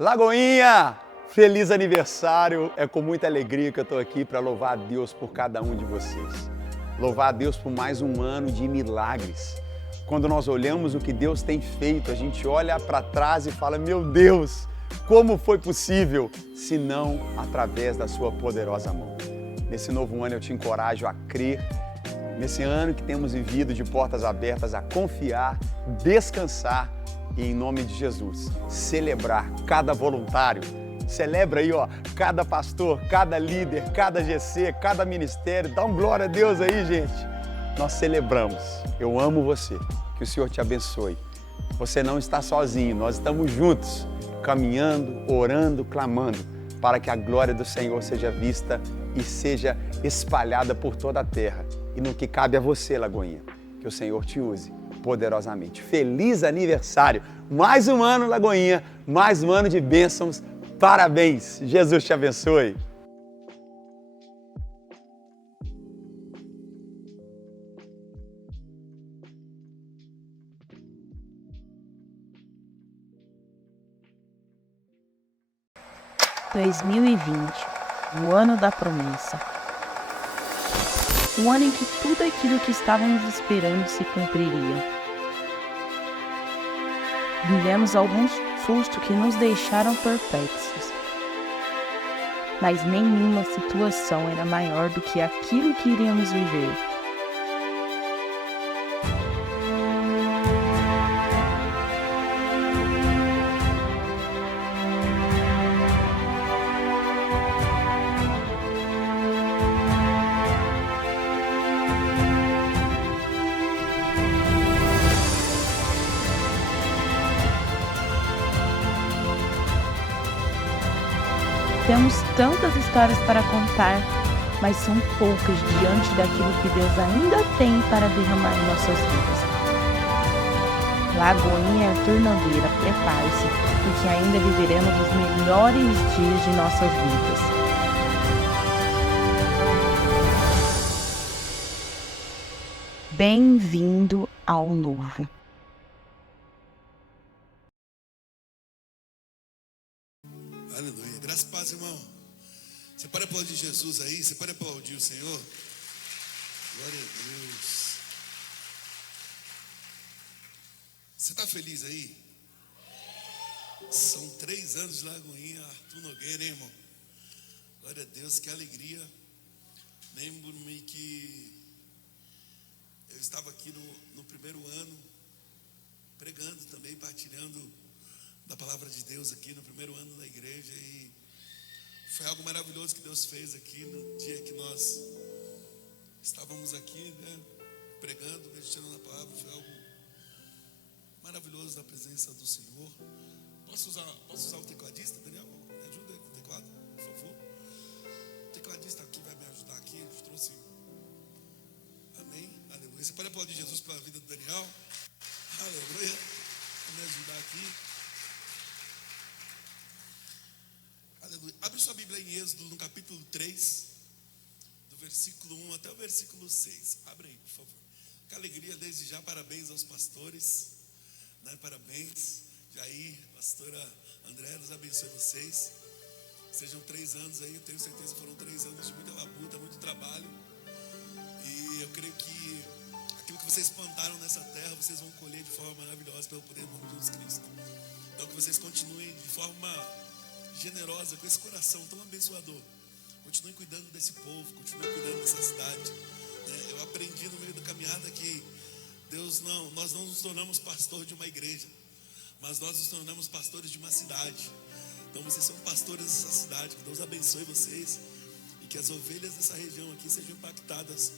Lagoinha, feliz aniversário! É com muita alegria que eu estou aqui para louvar a Deus por cada um de vocês. Louvar a Deus por mais um ano de milagres. Quando nós olhamos o que Deus tem feito, a gente olha para trás e fala, meu Deus, como foi possível, se não através da sua poderosa mão. Nesse novo ano eu te encorajo a crer, nesse ano que temos vivido de portas abertas, a confiar, descansar e, em nome de Jesus, celebrar cada voluntário. Celebra aí, cada pastor, cada líder, cada GC, cada ministério. Dá um glória a Deus aí, gente. Nós celebramos. Eu amo você. Que o Senhor te abençoe. Você não está sozinho, nós estamos juntos, caminhando, orando, clamando, para que a glória do Senhor seja vista e seja espalhada por toda a terra. E no que cabe a você, Lagoinha, que o Senhor te use poderosamente. Feliz aniversário! Mais um ano, Lagoinha, mais um ano de bênçãos. Parabéns! Jesus te abençoe! O ano da promessa. O ano em que tudo aquilo que estávamos esperando se cumpriria. Vivemos alguns sustos que nos deixaram perplexos. Mas nenhuma situação era maior do que aquilo que iríamos viver. Temos tantas histórias para contar, mas são poucas diante daquilo que Deus ainda tem para derramar em nossas vidas. Lagoinha Arthur Nogueira, prepare-se, porque ainda viveremos os melhores dias de nossas vidas. Bem-vindo ao novo. Aleluia. Graças e paz, irmão. Você pode aplaudir Jesus aí? Você pode aplaudir o Senhor? Glória a Deus. Você está feliz aí? São 3 anos de Lagoinha, Arthur Nogueira, hein, irmão? Glória a Deus, que alegria. Lembro-me que eu estava aqui no primeiro ano, pregando também, partilhando da palavra de Deus aqui no primeiro ano da igreja, e foi algo maravilhoso que Deus fez aqui no dia que nós estávamos aqui, pregando, meditando na palavra. Foi algo maravilhoso da presença do Senhor. Posso usar o tecladista, Daniel? Me ajuda aí com o teclado, por favor. O tecladista aqui vai me ajudar aqui. A gente trouxe. Amém, aleluia. Você pode aplaudir Jesus pela vida do Daniel? Aleluia. Vai me ajudar aqui. Aleluia. Abre sua Bíblia em Êxodo, no capítulo 3, do versículo 1 até o versículo 6. Abre aí, por favor. Que alegria, desde já, parabéns aos pastores, parabéns, Jair, pastora André, Deus abençoe vocês. Sejam 3 anos aí, eu tenho certeza que foram 3 anos de muita labuta, muito trabalho. E eu creio que aquilo que vocês plantaram nessa terra, vocês vão colher de forma maravilhosa pelo poder do nome de Jesus Cristo. Então que vocês continuem de forma generosa, com esse coração tão abençoador. Continue cuidando desse povo, continue cuidando dessa cidade. Eu aprendi no meio da caminhada que nós não nos tornamos pastor de uma igreja, mas nós nos tornamos pastores de uma cidade. Então vocês são pastores dessa cidade. Que Deus abençoe vocês e que as ovelhas dessa região aqui sejam impactadas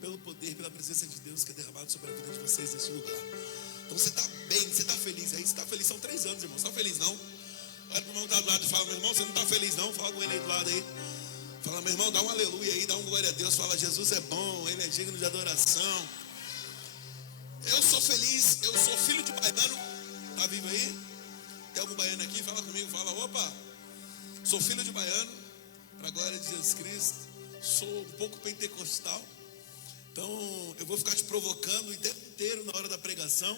pelo poder, pela presença de Deus que é derramado sobre a vida de vocês nesse lugar. Então você está bem, você está feliz aí? Você está feliz? São 3 anos, irmão. Você está feliz não? Olha para o irmão que está do lado e fala, meu irmão, você não está feliz não? Fala com ele aí do lado aí. Fala, meu irmão, dá um aleluia aí, dá um glória a Deus. Fala, Jesus é bom, Ele é digno de adoração. Eu sou feliz, eu sou filho de baiano. Está vivo aí? Tem algum baiano aqui? Fala comigo, fala, opa. Sou filho de baiano, para a glória de Jesus Cristo. Sou um pouco pentecostal. Então, eu vou ficar te provocando o tempo inteiro na hora da pregação.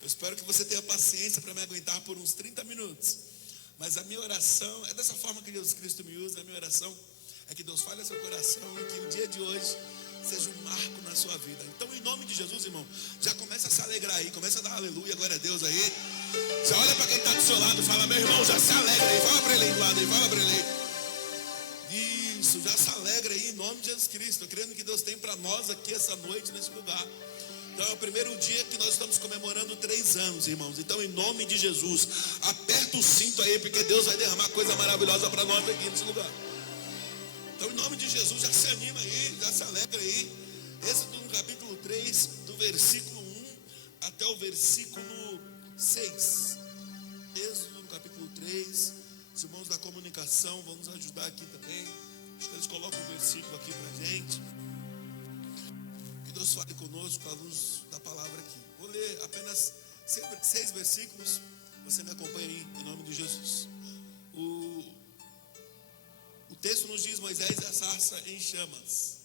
Eu espero que você tenha paciência para me aguentar por uns 30 minutos. Mas a minha oração, é dessa forma que Jesus Cristo me usa. A minha oração é que Deus fale ao seu coração e que o dia de hoje seja um marco na sua vida. Então, em nome de Jesus, irmão, já começa a se alegrar aí, começa a dar aleluia, glória a Deus aí. Já olha para quem está do seu lado e fala: meu irmão, já se alegra aí, fala para ele aí do lado aí, fala para ele aí. Isso, já se alegra aí, em nome de Jesus Cristo. Eu crendo que Deus tem para nós aqui essa noite, nesse lugar. Então é o primeiro dia que nós estamos comemorando 3 anos, irmãos. Então, em nome de Jesus, aperta o cinto aí, porque Deus vai derramar coisa maravilhosa para nós aqui nesse lugar. Então, em nome de Jesus, já se anima aí, já se alegra aí. Êxodo no capítulo 3, do versículo 1 até o versículo 6. Êxodo no capítulo 3. Os irmãos da comunicação vão nos ajudar aqui também. Acho que eles colocam o versículo aqui pra gente. Que Deus fale conosco à luz da palavra aqui. Vou ler apenas 6 versículos. Você me acompanha aí, em nome de Jesus. O texto nos diz: Moisés e a sarça em chamas.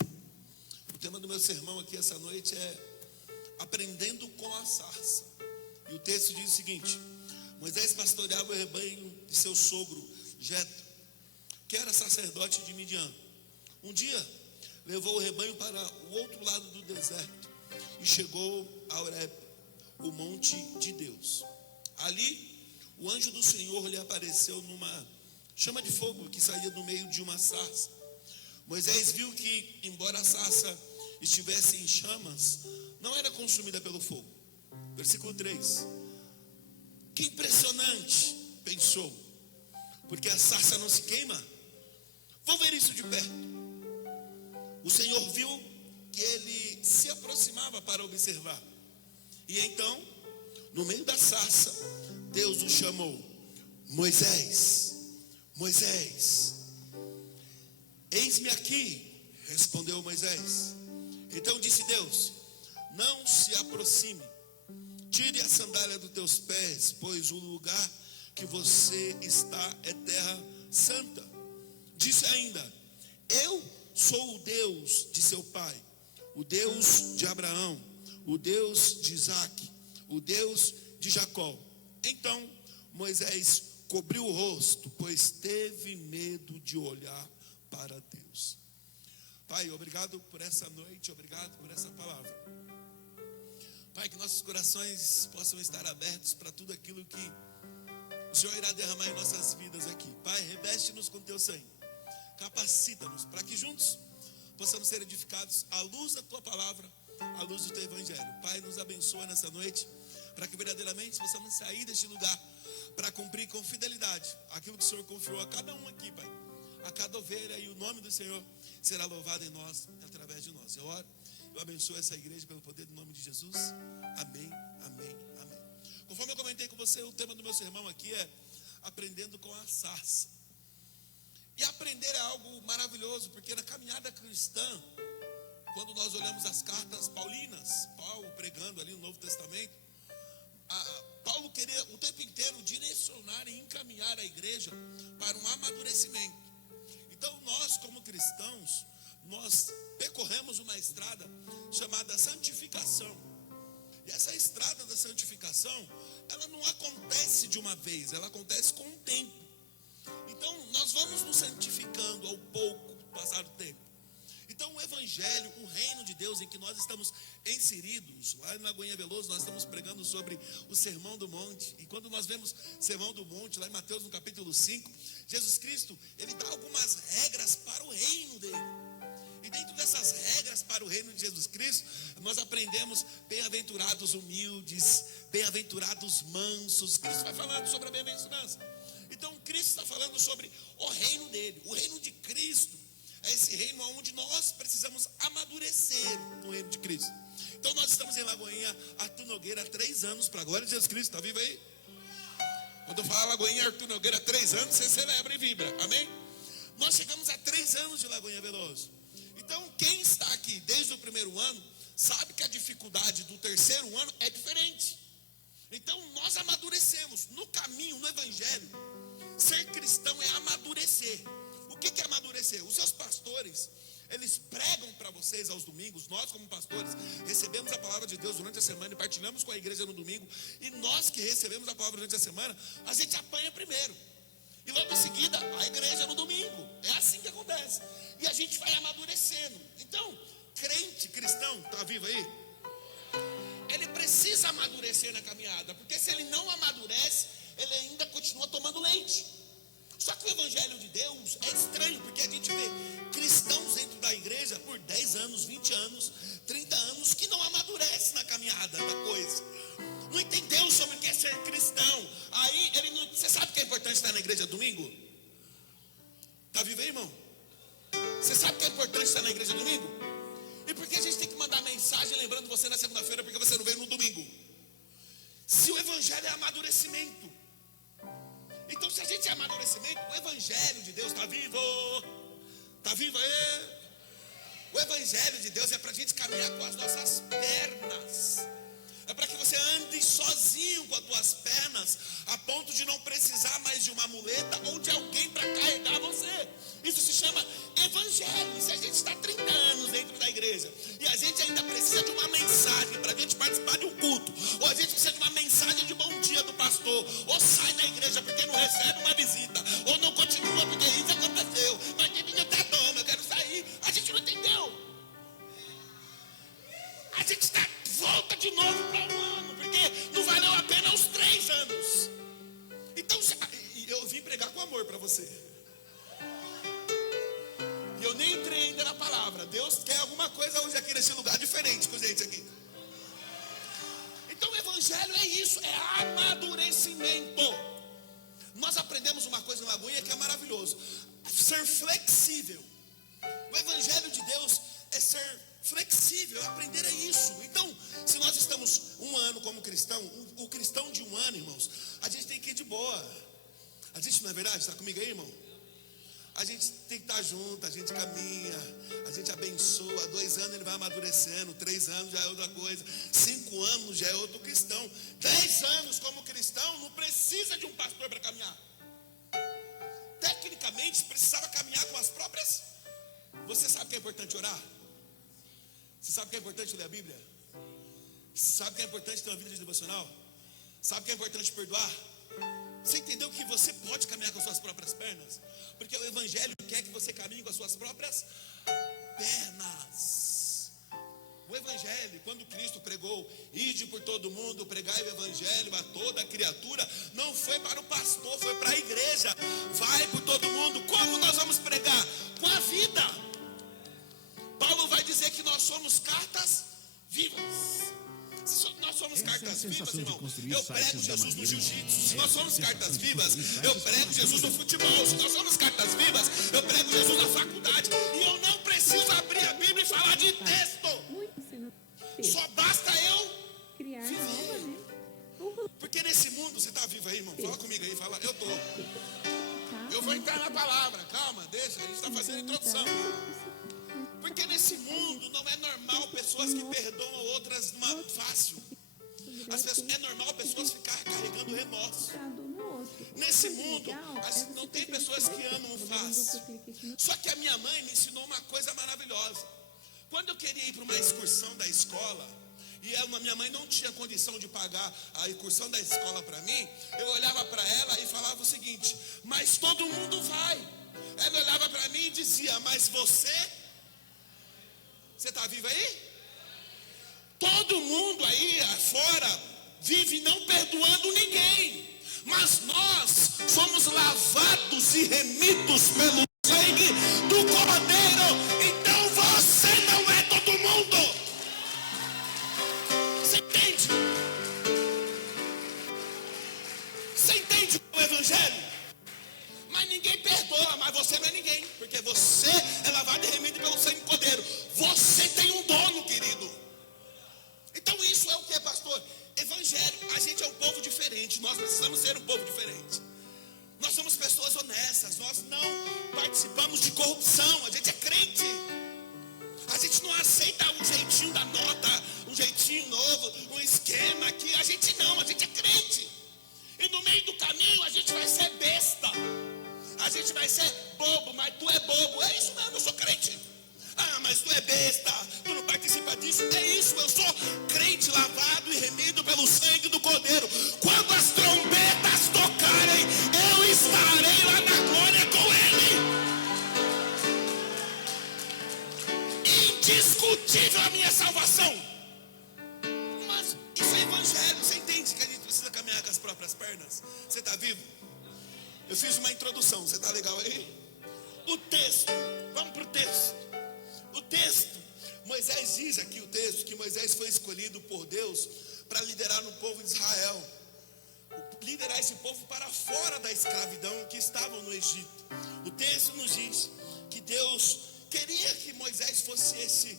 O tema do meu sermão aqui essa noite é aprendendo com a sarça. E o texto diz o seguinte: Moisés pastoreava o rebanho de seu sogro Jetro, que era sacerdote de Midian. Um dia levou o rebanho para o outro lado do deserto e chegou a Horebe, o monte de Deus. Ali o anjo do Senhor lhe apareceu numa chama de fogo que saía do meio de uma sarça. Moisés viu que, embora a sarça estivesse em chamas, não era consumida pelo fogo. Versículo 3. Que impressionante, pensou, porque a sarça não se queima. Vou ver isso de perto. O Senhor viu que ele se aproximava para observar. E então, no meio da sarça, Deus o chamou: Moisés, Moisés. Eis-me aqui, respondeu Moisés. Então disse Deus: não se aproxime, tire a sandália dos teus pés, pois o lugar que você está é terra santa. Disse ainda: eu sou o Deus de seu pai, o Deus de Abraão, o Deus de Isaque, o Deus de Jacó. Então Moisés cobriu o rosto, pois teve medo de olhar para Deus. Pai, obrigado por essa noite, obrigado por essa palavra. Pai, que nossos corações possam estar abertos para tudo aquilo que o Senhor irá derramar em nossas vidas aqui. Pai, reveste-nos com teu sangue, capacita-nos para que juntos possamos ser edificados à luz da tua palavra, à luz do teu evangelho. Pai, nos abençoa nessa noite, para que verdadeiramente possamos sair deste lugar para cumprir com fidelidade aquilo que o Senhor confiou a cada um aqui, Pai, a cada ovelha, e o nome do Senhor será louvado em nós, através de nós. Eu oro, eu abençoo essa igreja pelo poder do nome de Jesus. Amém, amém, amém. Conforme eu comentei com você, o tema do meu sermão aqui é aprendendo com a sarça. E aprender é algo maravilhoso, porque na caminhada cristã, quando nós olhamos as cartas paulinas, Paulo pregando ali no Novo Testamento, Paulo queria o tempo inteiro direcionar e encaminhar a igreja para um amadurecimento. Então nós, como cristãos, nós percorremos uma estrada chamada santificação. E essa estrada da santificação, ela não acontece de uma vez, ela acontece com o tempo. Então nós vamos nos santificando ao pouco passar do tempo. Então o evangelho, o reino de Deus em que nós estamos inseridos, lá em Lagoinha Veloso nós estamos pregando sobre o Sermão do Monte. E quando nós vemos Sermão do Monte, lá em Mateus no capítulo 5, Jesus Cristo, ele dá algumas regras para o reino dele. E dentro dessas regras para o reino de Jesus Cristo, nós aprendemos: bem-aventurados humildes, bem-aventurados mansos. Cristo vai falando sobre a bem-aventurança. Então Cristo está falando sobre o reino dele. O reino de Cristo é esse reino onde nós precisamos amadurecer no reino de Cristo. Então nós estamos em Lagoinha, Arthur Nogueira, há 3 anos, para a glória de Jesus Cristo. Está vivo aí? Quando eu falo Lagoinha, Arthur Nogueira, 3 anos, você celebra e vibra, amém? Nós chegamos a 3 anos de Lagoinha Veloso. Então quem está aqui desde o primeiro ano, sabe que a dificuldade do 3º ano é diferente. Então nós amadurecemos no caminho, no evangelho. Ser cristão é amadurecer. O que é amadurecer? Os seus pastores, eles pregam para vocês aos domingos. Nós, como pastores, recebemos a palavra de Deus durante a semana e partilhamos com a igreja no domingo. E nós que recebemos a palavra durante a semana, a gente apanha primeiro. gente vai amadurecendo. Então, crente cristão, está vivo aí? Ele precisa amadurecer na caminhada, porque se ele não amadurece, ele ainda continua tomando leite. Só que o evangelho de Deus é estranho, porque a gente vê cristãos dentro da igreja por 10 anos, 20 anos, 30 anos, que não amadurecem na caminhada da coisa. Não entendeu sobre o que é ser cristão. Aí ele não. Você sabe que é importante estar na igreja domingo? Está vivo aí, irmão? Você sabe que é importante estar na igreja domingo? E por que a gente tem que mandar mensagem lembrando você na segunda-feira porque você não veio no domingo? Se o evangelho é amadurecimento. Então, se a gente é amadurecimento, o evangelho de Deus está vivo. Está vivo aí? O evangelho de Deus é para a gente caminhar com as nossas pernas. É para que você ande sozinho com as tuas pernas, a ponto de não precisar mais de uma muleta ou de alguém para carregar você. Isso se chama evangelho. E se a gente está 30 anos dentro da igreja e a gente ainda precisa de uma mensagem para a gente participar de um culto, ou a gente precisa de uma mensagem de bom dia do pastor, ou sai da igreja porque não recebe uma visita, ou não continua porque isso aconteceu, mas de mim até toma, eu quero sair. A gente não entendeu. A gente está volta de novo para um ano, porque não valeu a pena os 3 anos. Então, eu vim pregar com amor para você. E eu nem entrei ainda na palavra. Deus quer alguma coisa hoje aqui nesse lugar diferente com a gente aqui. Então, o evangelho é isso, é amadurecimento. Nós aprendemos uma coisa em Lagoinha que é maravilhoso: ser flexível. O evangelho de Deus é ser flexível, aprender é isso. Então, se nós estamos um ano como cristão, o cristão de um ano, irmãos, a gente tem que ir de boa. A gente, não é verdade? Está comigo aí, irmão? A gente tem que estar junto, a gente caminha, a gente abençoa. 2 anos ele vai amadurecendo, 3 anos já é outra coisa, 5 anos já é outro cristão, 10 anos como cristão, não precisa de um pastor para caminhar. Tecnicamente, precisava caminhar com as próprias. Você sabe que é importante orar? Você sabe que é importante ler a Bíblia? Sabe que é importante ter uma vida devocional? Sabe que é importante perdoar? Você entendeu que você pode caminhar com as suas próprias pernas? Porque o evangelho quer que você caminhe com as suas próprias pernas. O evangelho, quando Cristo pregou, ide por todo mundo, pregai o evangelho a toda criatura, não foi para o pastor, foi para a igreja. Vai por todo mundo. Como nós vamos pregar? Com a vida. Paulo vai dizer que nós somos cartas vivas. Se nós somos cartas vivas, irmão, eu prego Jesus no jiu-jitsu. Se nós somos cartas vivas, eu prego Jesus no futebol. Se nós somos cartas vivas, eu prego Jesus na faculdade. E eu não preciso abrir a Bíblia e falar de texto. Só basta eu viver. Porque nesse mundo, você está vivo aí, irmão? Fala comigo aí, fala, eu estou. Eu vou entrar na palavra, calma, deixa, a gente está fazendo a introdução. Porque nesse mundo não é normal pessoas que perdoam outras fácil. É normal pessoas ficar carregando remorso. Nesse mundo não tem pessoas que amam fácil. Só que a minha mãe me ensinou uma coisa maravilhosa. Quando eu queria ir para uma excursão da escola, e minha mãe não tinha condição de pagar a excursão da escola para mim, eu olhava para ela e falava o seguinte: mas todo mundo vai. Ela olhava para mim e dizia: mas você está vivo aí? Todo mundo aí fora vive não perdoando ninguém, mas nós somos lavados e remidos pelo sangue do Cordeiro. Então você não é todo mundo. Você entende? Você entende o evangelho? Mas ninguém perdoa, mas você não é ninguém, porque você é lavado e remido pelo sangue do Cordeiro. Você tem um dono, querido. Então isso é o que é, pastor? Evangelho. A gente é um povo diferente. Nós precisamos ser um povo diferente. Nós somos pessoas honestas. Nós não participamos de corrupção. A gente é crente. A gente não aceita um jeitinho da nota, um jeitinho novo, um esquema aqui. A gente não, a gente é crente. E no meio do caminho a gente vai ser besta. A gente vai ser bobo, mas tu é bobo. É isso mesmo, eu sou crente. Ah, mas tu é besta, tu não participa disso. É isso, eu sou crente lavado e remido pelo sangue do Cordeiro. Quando as trombetas tocarem, eu estarei lá na glória com Ele. indiscutível a minha salvação. Mas isso é evangelho. Você entende que a gente precisa caminhar com as próprias pernas? Você está vivo? Eu fiz uma introdução, você está legal aí? O texto, vamos para o texto. O texto, Moisés diz aqui o texto que Moisés foi escolhido por Deus para liderar no povo de Israel, liderar esse povo para fora da escravidão que estavam no Egito. O texto nos diz que Deus queria que Moisés fosse esse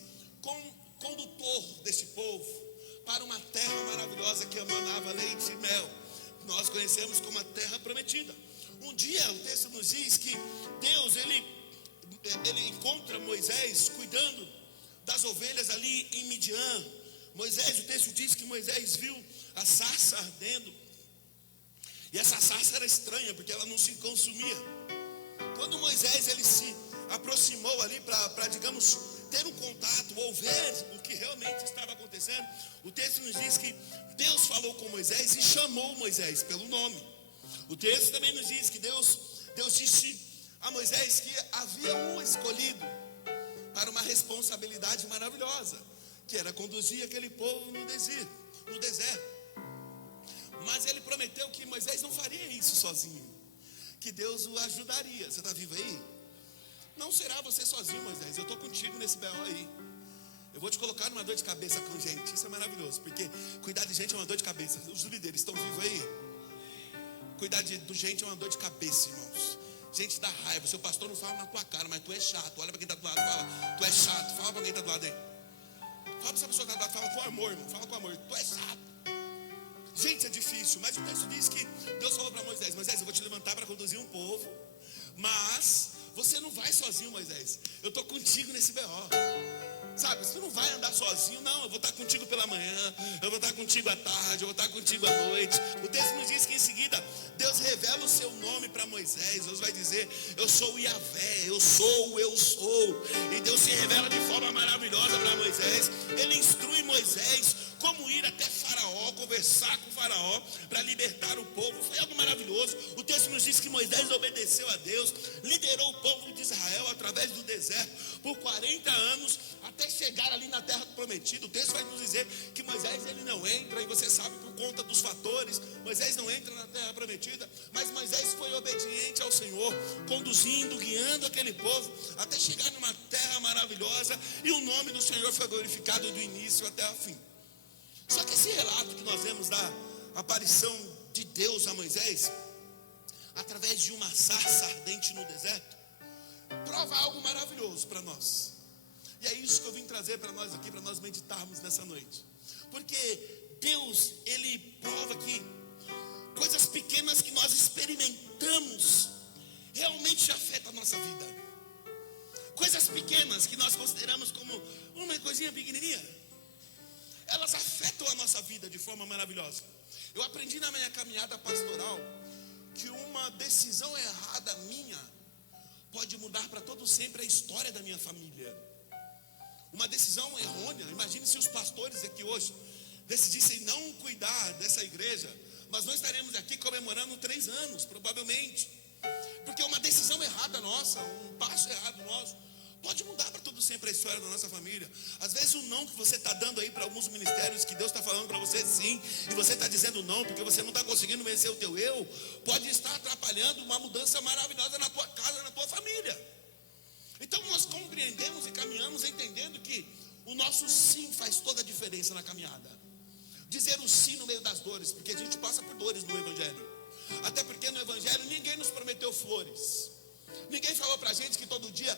condutor desse povo para uma terra maravilhosa que emanava leite e mel. Nós conhecemos como a terra prometida. Um dia o texto nos diz que Deus ele encontra Moisés cuidando das ovelhas ali em Midian. Moisés, o texto diz que Moisés viu a sarça ardendo. E essa sarça era estranha, porque ela não se consumia. Quando Moisés ele se aproximou ali para, digamos, ter um contato ou ver o que realmente estava acontecendo, o texto nos diz que Deus falou com Moisés e chamou Moisés pelo nome. O texto também nos diz que Deus disse a Moisés que havia um escolhido para uma responsabilidade maravilhosa, que era conduzir aquele povo no deserto. Mas ele prometeu que Moisés não faria isso sozinho, que Deus o ajudaria. Você está vivo aí? Não será você sozinho, Moisés. Eu estou contigo nesse B.O. aí. Eu vou te colocar numa dor de cabeça com gente. Isso é maravilhoso, porque cuidar de gente é uma dor de cabeça. Os líderes estão vivos aí? Cuidar de gente é uma dor de cabeça, irmãos. Gente dá raiva. Seu pastor não fala na tua cara, mas tu é chato. Olha para quem está do lado, fala, tu é chato. Fala para quem está do lado aí. Fala para essa pessoa que está do lado, fala com amor, irmão. Fala com amor. Tu é chato. Gente, é difícil, mas o texto diz que Deus falou para Moisés: Moisés, eu vou te levantar para conduzir um povo, mas você não vai sozinho, Moisés. Eu estou contigo nesse B.O. Sabe, você não vai andar sozinho, não. Eu vou estar contigo pela manhã, eu vou estar contigo à tarde, eu vou estar contigo à noite. O texto nos diz que em seguida Deus revela o seu nome para Moisés. Deus vai dizer: eu sou o Yahvé, eu sou. E Deus se revela de forma maravilhosa para Moisés. Ele instrui Moisés como ir até Faraó, conversar com Faraó para libertar o povo. Foi algo maravilhoso. O texto nos diz que Moisés obedeceu a Deus, liderou o povo de Israel através do deserto por 40 anos, até chegar ali na terra prometida. O texto vai nos dizer que Moisés ele não entra, e você sabe, por conta dos fatores, Moisés não entra na terra prometida, mas Moisés foi obediente ao Senhor, conduzindo, guiando aquele povo até chegar numa terra maravilhosa, e o nome do Senhor foi glorificado do início até o fim. Só que esse relato que nós vemos da aparição de Deus a Moisés, através de uma sarça ardente no deserto, prova algo maravilhoso para nós. E é isso que eu vim trazer para nós aqui, para nós meditarmos nessa noite. Porque Deus, Ele prova que coisas pequenas que nós experimentamos realmente afetam a nossa vida. Coisas pequenas que nós consideramos como uma coisinha pequenininha, elas afetam a nossa vida de forma maravilhosa. Eu aprendi na minha caminhada pastoral que uma decisão errada minha pode mudar para todo sempre a história da minha família. Uma decisão errônea. Imagine se os pastores aqui hoje decidissem não cuidar dessa igreja, mas nós estaremos aqui comemorando 3 anos, provavelmente. Porque uma decisão errada nossa, um passo errado nosso, pode mudar para todo sempre a história da nossa família. Às vezes o não que você está dando aí para alguns ministérios, que Deus está falando para você sim, e você está dizendo não, porque você não está conseguindo vencer o teu eu, pode estar atrapalhando uma mudança maravilhosa na tua casa, na tua família. Então nós compreendemos e caminhamos entendendo que o nosso sim faz toda a diferença na caminhada. Dizer o sim no meio das dores, porque a gente passa por dores no Evangelho. Até porque no Evangelho ninguém nos prometeu flores. Ninguém falou pra gente que todo dia,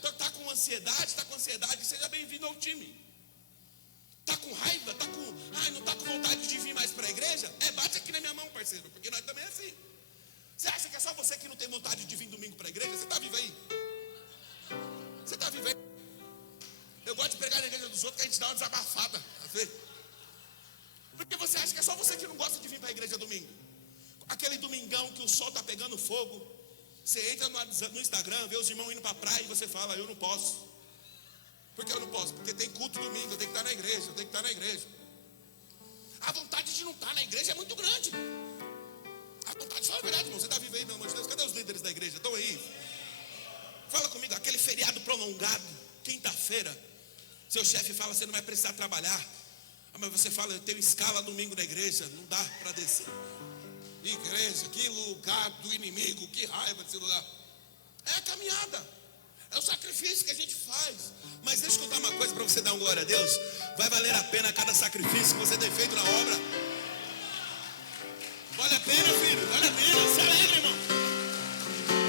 tá com ansiedade, seja bem-vindo ao time. Tá com raiva, não tá com vontade de vir mais para a igreja? Bate aqui na minha mão, parceiro, porque nós também é assim. Você acha que é só você que não tem vontade de vir domingo para a igreja? Você tá vivo aí? Você tá vivo aí? Eu gosto de pregar na igreja dos outros, que a gente dá uma desabafada. Porque você acha que é só você que não gosta de vir para a igreja domingo? Aquele domingão que o sol tá pegando fogo, você entra no Instagram, vê os irmãos indo para a praia e você fala: eu não posso. Por que eu não posso? Porque tem culto domingo, eu tenho que estar na igreja, A vontade de não estar na igreja é muito grande. A vontade, fala a verdade, irmão, você está vivo aí, pelo amor de Deus? Cadê os líderes da igreja? Estão aí? Fala comigo, aquele feriado prolongado, quinta-feira, Seu chefe fala, você não vai precisar trabalhar. Mas você fala, eu tenho escala domingo na igreja, não dá para descer. Igreja, que lugar do inimigo, que raiva desse lugar. É a caminhada, é o sacrifício que a gente faz. Mas deixa eu contar uma coisa para você dar um glória a Deus. Vai valer a pena cada sacrifício que você tem feito na obra. Vale a pena, filho, vale a pena. Se alegre, irmão.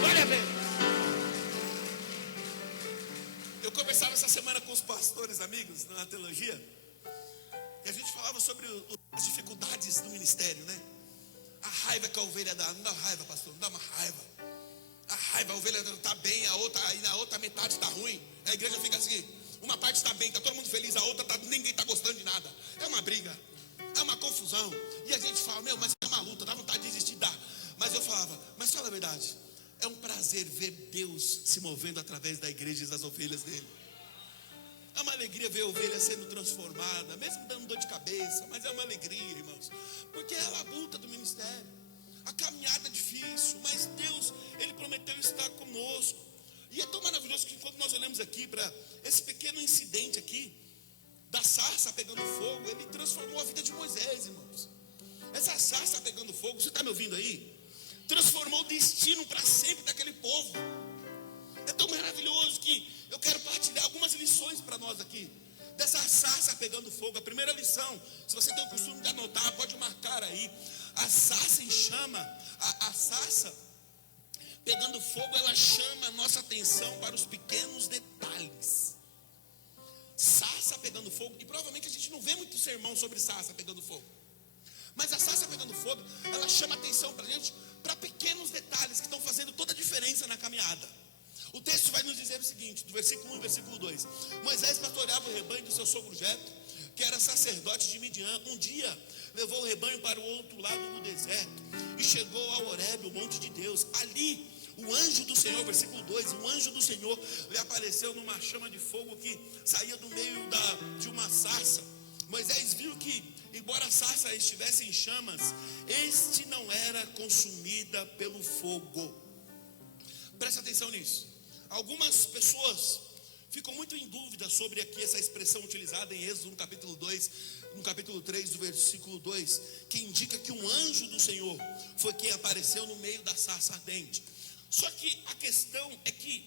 Vale a pena. Eu conversava essa semana com os pastores amigos na teologia, e a gente falava sobre as dificuldades do ministério, né? A raiva que a ovelha dá. Não dá raiva, pastor, não dá uma raiva. A raiva, a ovelha está bem, aí na outra metade está ruim. A igreja fica assim, uma parte está bem, está todo mundo feliz, a outra ninguém está gostando de nada. É uma briga, é uma confusão. E a gente fala, mas é uma luta, dá vontade de desistir, dá. Mas eu falava, mas fala a verdade, é um prazer ver Deus se movendo através da igreja e das ovelhas dele. É uma alegria ver a ovelha sendo transformada, mesmo dando dor de cabeça, mas é uma alegria, irmãos, porque é a labuta do ministério, a caminhada é difícil, mas Deus, Ele prometeu estar conosco. E é tão maravilhoso que quando nós olhamos aqui para esse pequeno incidente aqui, da sarça pegando fogo, Ele transformou a vida de Moisés, irmãos. Essa sarça pegando fogo, você está me ouvindo aí? Transformou o destino para sempre daquele povo. É tão maravilhoso que eu quero partilhar algumas lições para nós aqui, dessa sarça pegando fogo. A primeira lição, se você tem o costume de anotar, pode marcar aí. A sarça em chama, a sarça pegando fogo, ela chama a nossa atenção para os pequenos detalhes. Sarça pegando fogo, e provavelmente a gente não vê muito sermão sobre sarça pegando fogo, mas a sarça pegando fogo, ela chama a atenção para a gente, para pequenos detalhes que estão fazendo toda a diferença na caminhada. O texto vai nos dizer o seguinte, do versículo 1 e versículo 2: Moisés pastoreava o rebanho do seu sogro Jetro, que era sacerdote de Midian. Um dia levou o rebanho para o outro lado do deserto e chegou a Horebe, o monte de Deus. Ali o anjo do Senhor, versículo 2, o anjo do Senhor lhe apareceu numa chama de fogo que saía do meio de uma sarça. Moisés viu que, embora a sarça estivesse em chamas, este não era consumida pelo fogo. Presta atenção nisso. Algumas pessoas ficam muito em dúvida sobre aqui essa expressão utilizada em Êxodo no capítulo 2, no capítulo 3 do versículo 2, que indica que um anjo do Senhor foi quem apareceu no meio da sarça ardente. Só que a questão é que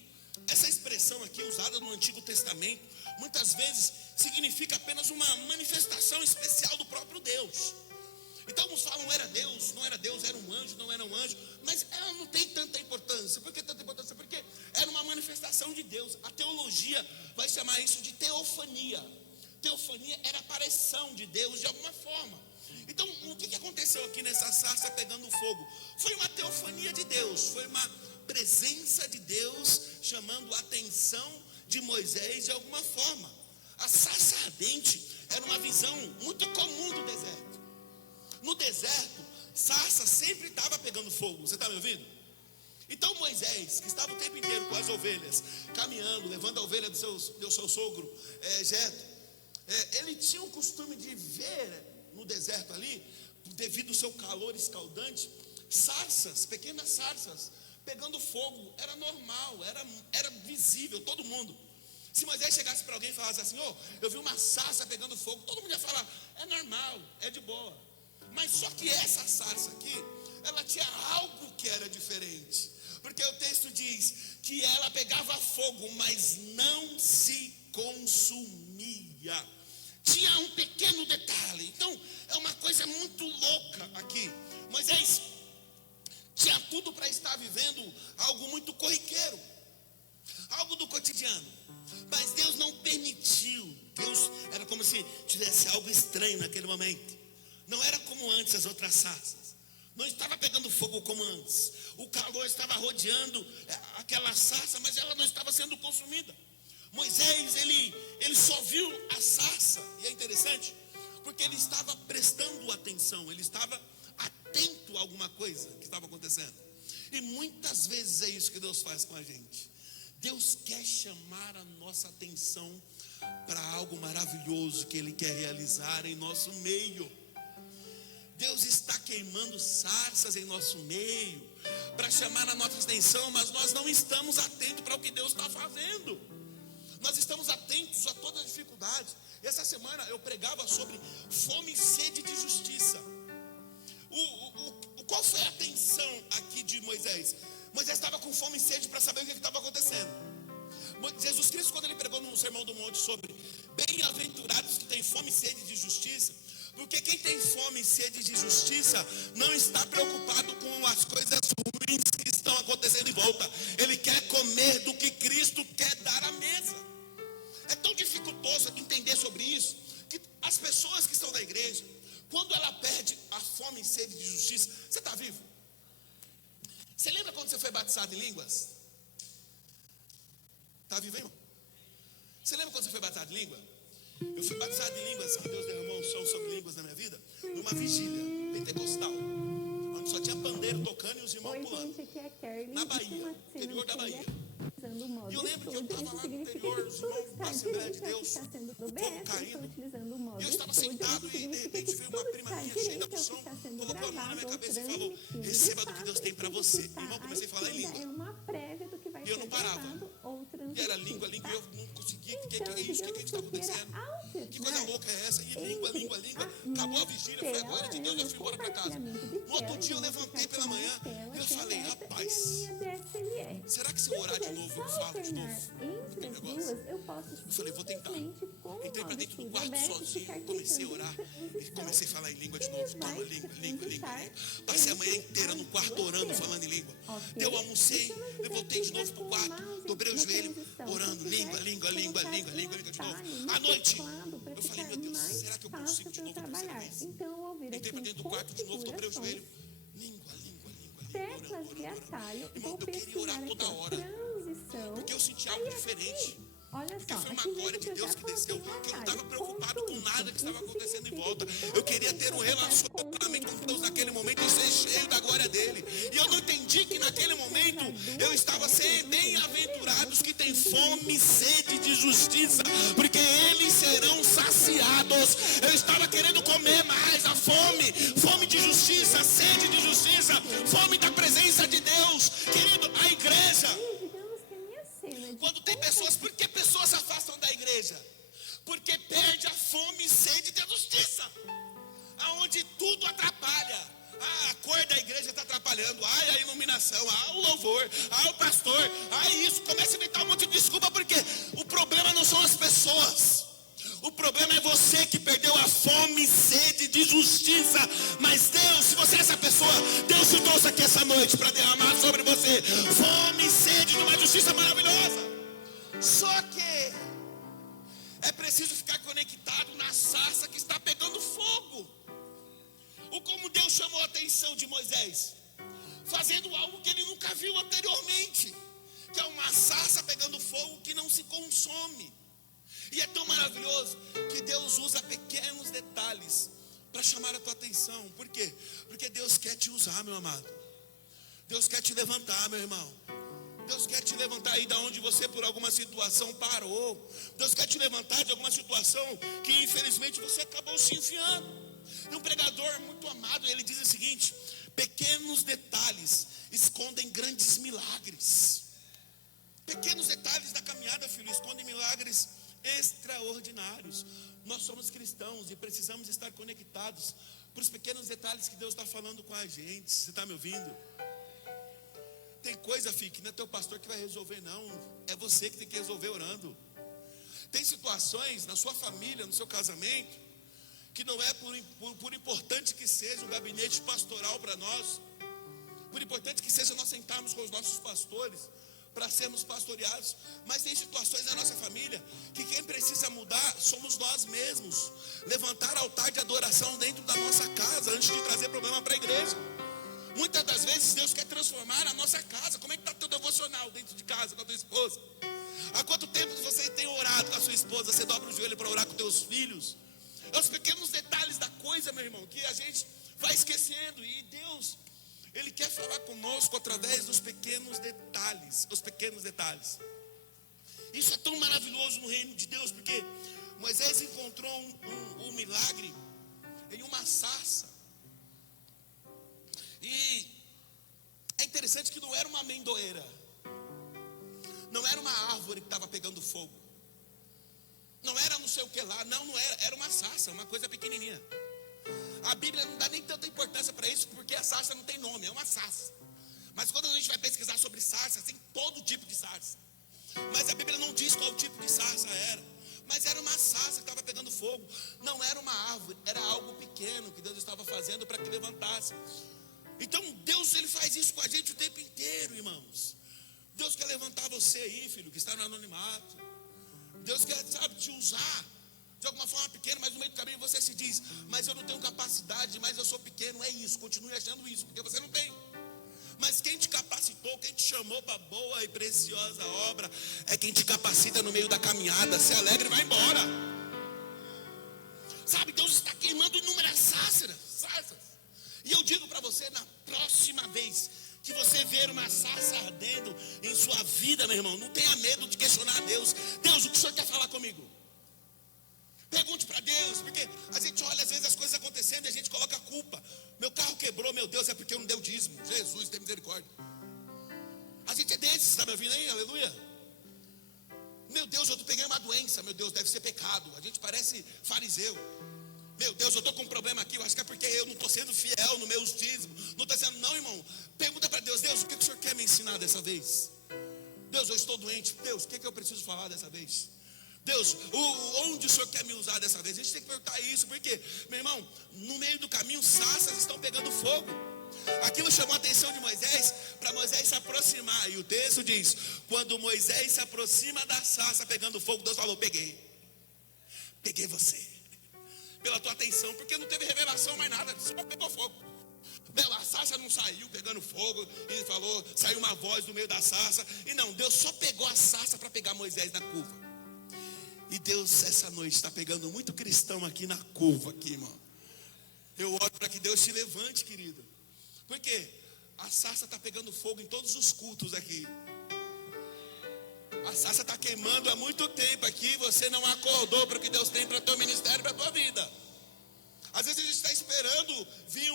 essa expressão aqui usada no Antigo Testamento muitas vezes significa apenas uma manifestação especial do próprio Deus. Então uns falam, era Deus, não era Deus, era um anjo, não era um anjo, mas ela não tem tanta importância. Por que tanta importância? Porque era uma manifestação de Deus. A teologia vai chamar isso de teofania. Teofania era aparição de Deus de alguma forma. Então o que aconteceu aqui nessa sarça pegando fogo? Foi uma teofania de Deus, foi uma presença de Deus chamando a atenção de Moisés de alguma forma. A sarça ardente era uma visão muito comum do deserto. No deserto, sarça sempre estava pegando fogo. Você está me ouvindo? Então Moisés, que estava o tempo inteiro com as ovelhas, caminhando, levando a ovelha do seu sogro Jetro, ele tinha o costume de ver no deserto ali, devido ao seu calor escaldante, sarças, pequenas sarças, pegando fogo. Era normal, era visível, todo mundo. Se Moisés chegasse para alguém e falasse assim, eu vi uma sarça pegando fogo, todo mundo ia falar, é normal, é de boa. Mas só que essa sarça aqui, ela tinha algo que era diferente, porque o texto diz que ela pegava fogo, mas não se consumia. Tinha um pequeno detalhe. Então é uma coisa muito louca aqui. Moisés tinha tudo para estar vivendo algo muito corriqueiro, algo do cotidiano, mas Deus não permitiu. Deus era como se tivesse algo estranho naquele momento. Não era como antes as outras sarças, não estava pegando fogo como antes. O calor estava rodeando aquela sarça, mas ela não estava sendo consumida. Moisés, ele só viu a sarça, e é interessante, porque ele estava prestando atenção, ele estava atento a alguma coisa que estava acontecendo. E muitas vezes é isso que Deus faz com a gente. Deus quer chamar a nossa atenção para algo maravilhoso que Ele quer realizar em nosso meio. Deus está queimando sarças em nosso meio para chamar a nossa atenção, mas nós não estamos atentos para o que Deus está fazendo. Nós estamos atentos a todas as dificuldades. Essa semana eu pregava sobre fome e sede de justiça. Qual foi a atenção aqui de Moisés? Moisés estava com fome e sede para saber o que estava acontecendo. Jesus Cristo, quando ele pregou no Sermão do Monte sobre bem-aventurados que têm fome e sede de justiça, porque quem tem fome e sede de justiça não está preocupado com as coisas ruins que estão acontecendo em volta. Ele quer comer do que Cristo quer dar à mesa. É tão dificultoso entender sobre isso, que as pessoas que estão na igreja, quando ela perde a fome e sede de justiça, você está vivo? Você lembra quando você foi batizado em línguas? Está vivo, hein, irmão? Você lembra quando você foi batizado em língua? Eu fui batizado em línguas, que Deus derramou um som sobre línguas na minha vida, numa vigília pentecostal, onde só tinha pandeiro tocando e os irmãos pulando. Gente, aqui é Kelly, na Bahia, interior da Bahia. E eu lembro que eu estava lá no interior, os irmãos da Assembleia de Deus, o povo caindo. E eu estava sentado e de repente veio uma prima minha cheia do som, colocou a mão na minha cabeça e falou: receba do que Deus tem para você. Irmão, comecei a falar em língua. E eu não parava. E era língua, e eu não conseguia. O que é isso? O que está acontecendo? Que coisa louca é essa? E língua. Acabou a vigília, foi a glória de Deus, eu fui embora para casa. No outro dia eu levantei pela manhã e eu falei: rapaz, será que se eu orar de novo eu falo de novo? Eu falei: vou tentar. Entrei para dentro do quarto sozinho, comecei a orar e comecei a falar em língua de novo. Toma, língua. Passei a manhã inteira no quarto orando, falando em língua. Eu almocei, eu voltei de novo para o quarto, dobrei o joelho, orando, língua de novo. À noite, eu falei: meu Deus, será que eu consigo de novo a terceira vez? Entrei para dentro do quarto de novo, dobrei o joelho, língua, orando. Irmão, eu queria orar toda hora, porque eu senti algo diferente. Porque foi uma glória de Deus que desceu, que eu não estava preocupado com nada que estava acontecendo em volta. Eu queria ter um relacionamento com Deus naquele momento e ser cheio da glória dele. E eu não entendi que naquele momento eu estava sendo bem-aventurados que têm fome e sede de justiça, porque eles serão saciados. Eu estava querendo comer mais a fome de justiça, sede de justiça, fome da presença de Deus. Querido, a igreja, quando tem pessoas, por que pessoas se afastam da igreja? Porque perde a fome e sede de justiça, aonde tudo atrapalha. A cor da igreja está atrapalhando, a iluminação, o louvor, o pastor, isso. Começa a inventar um monte de desculpa, porque o problema não são as pessoas. O problema é você que perdeu a fome e sede de justiça. Mas Deus, se você é essa pessoa, Deus te trouxe aqui essa noite para derramar sobre você fome e sede de uma justiça maravilhosa. Só que é preciso ficar conectado na sarça que está pegando fogo. Ou como Deus chamou a atenção de Moisés, fazendo algo que ele nunca viu anteriormente, que é uma sarça pegando fogo que não se consome. E é tão maravilhoso que Deus usa pequenos detalhes para chamar a tua atenção. Por quê? Porque Deus quer te usar, meu amado. Deus quer te levantar, meu irmão. Deus quer te levantar aí da onde você por alguma situação parou. Deus quer te levantar de alguma situação que infelizmente você acabou se enfiando. E um pregador muito amado, ele diz o seguinte: pequenos detalhes escondem grandes milagres. Pequenos detalhes da caminhada, filho, escondem milagres extraordinários. Nós somos cristãos e precisamos estar conectados para os pequenos detalhes que Deus está falando com a gente. Você está me ouvindo? Tem coisa, filho, que não é teu pastor que vai resolver, não. É você que tem que resolver orando. Tem situações na sua família, no seu casamento, que não é por importante que seja um gabinete pastoral para nós, por importante que seja nós sentarmos com os nossos pastores para sermos pastoreados, mas tem situações na nossa família que quem precisa mudar somos nós mesmos. Levantar altar de adoração dentro da nossa casa antes de trazer problema para a igreja. Muitas das vezes Deus quer transformar a nossa casa. Como é que está teu devocional dentro de casa com a tua esposa? Há quanto tempo você tem orado com a sua esposa? Você dobra o joelho para orar com teus filhos? É os pequenos detalhes da coisa, meu irmão, que a gente vai esquecendo. E Deus, Ele quer falar conosco através dos pequenos detalhes. Os pequenos detalhes. Isso é tão maravilhoso no reino de Deus, porque Moisés encontrou um milagre em uma sarça. E é interessante que não era uma amendoeira, não era uma árvore que estava pegando fogo, Não era não sei o que lá, não era, era uma sarça, uma coisa pequenininha. A Bíblia não dá nem tanta importância para isso, porque a sarça não tem nome, é uma sarça. Mas quando a gente vai pesquisar sobre sarça, tem todo tipo de sarça. Mas a Bíblia não diz qual tipo de sarça era. Mas era uma sarça que estava pegando fogo. Não era uma árvore, era algo pequeno que Deus estava fazendo para que levantasse. Então Deus, Ele faz isso com a gente o tempo inteiro, irmãos. Deus quer levantar você aí, filho, que está no anonimato. Deus quer, sabe, te usar de alguma forma pequena, mas no meio do caminho você se diz: mas eu não tenho capacidade, mas eu sou pequeno. É isso, continue achando isso, porque você não tem. Mas quem te capacitou, quem te chamou para boa e preciosa obra, é quem te capacita no meio da caminhada. Se alegre e vai embora. Sabe, Deus está queimando inúmeras sarsas. E eu digo para você, na próxima vez que você ver uma sarça ardendo em sua vida, meu irmão, não tenha medo de questionar a Deus. Deus, o que o Senhor quer falar comigo? Pergunte para Deus, porque a gente olha às vezes as coisas acontecendo e a gente coloca a culpa. Meu carro quebrou, meu Deus, é porque eu não dei o dízimo. Jesus, tem misericórdia. A gente é desses, está me ouvindo aí? Aleluia. Meu Deus, eu peguei uma doença. Meu Deus, deve ser pecado. A gente parece fariseu. Meu Deus, eu estou com um problema aqui. Eu acho que é porque eu não estou sendo fiel nos meus dízimos. Não estou sendo, não, irmão. Pergunta para Deus: Deus, o que o Senhor quer me ensinar dessa vez? Deus, eu estou doente. Deus, o que eu preciso falar dessa vez? Deus, onde o Senhor quer me usar dessa vez? A gente tem que perguntar isso, porque, meu irmão, no meio do caminho, sarsas estão pegando fogo. Aquilo chamou a atenção de Moisés, para Moisés se aproximar. E o texto diz: quando Moisés se aproxima da sarça pegando fogo, Deus falou: peguei você, pela tua atenção, porque não teve revelação mais nada, só pegou fogo. A sarça não saiu pegando fogo, ele falou, saiu uma voz do meio da sarça. E não, Deus só pegou a sarça para pegar Moisés na curva. E Deus, essa noite, está pegando muito cristão aqui na curva, aqui, irmão. Eu oro para que Deus te levante, querido. Porque a sarça está pegando fogo em todos os cultos aqui. A sarça está queimando há muito tempo aqui. Você não acordou para o que Deus tem para o teu ministério e para a tua vida. Às vezes a gente está esperando vir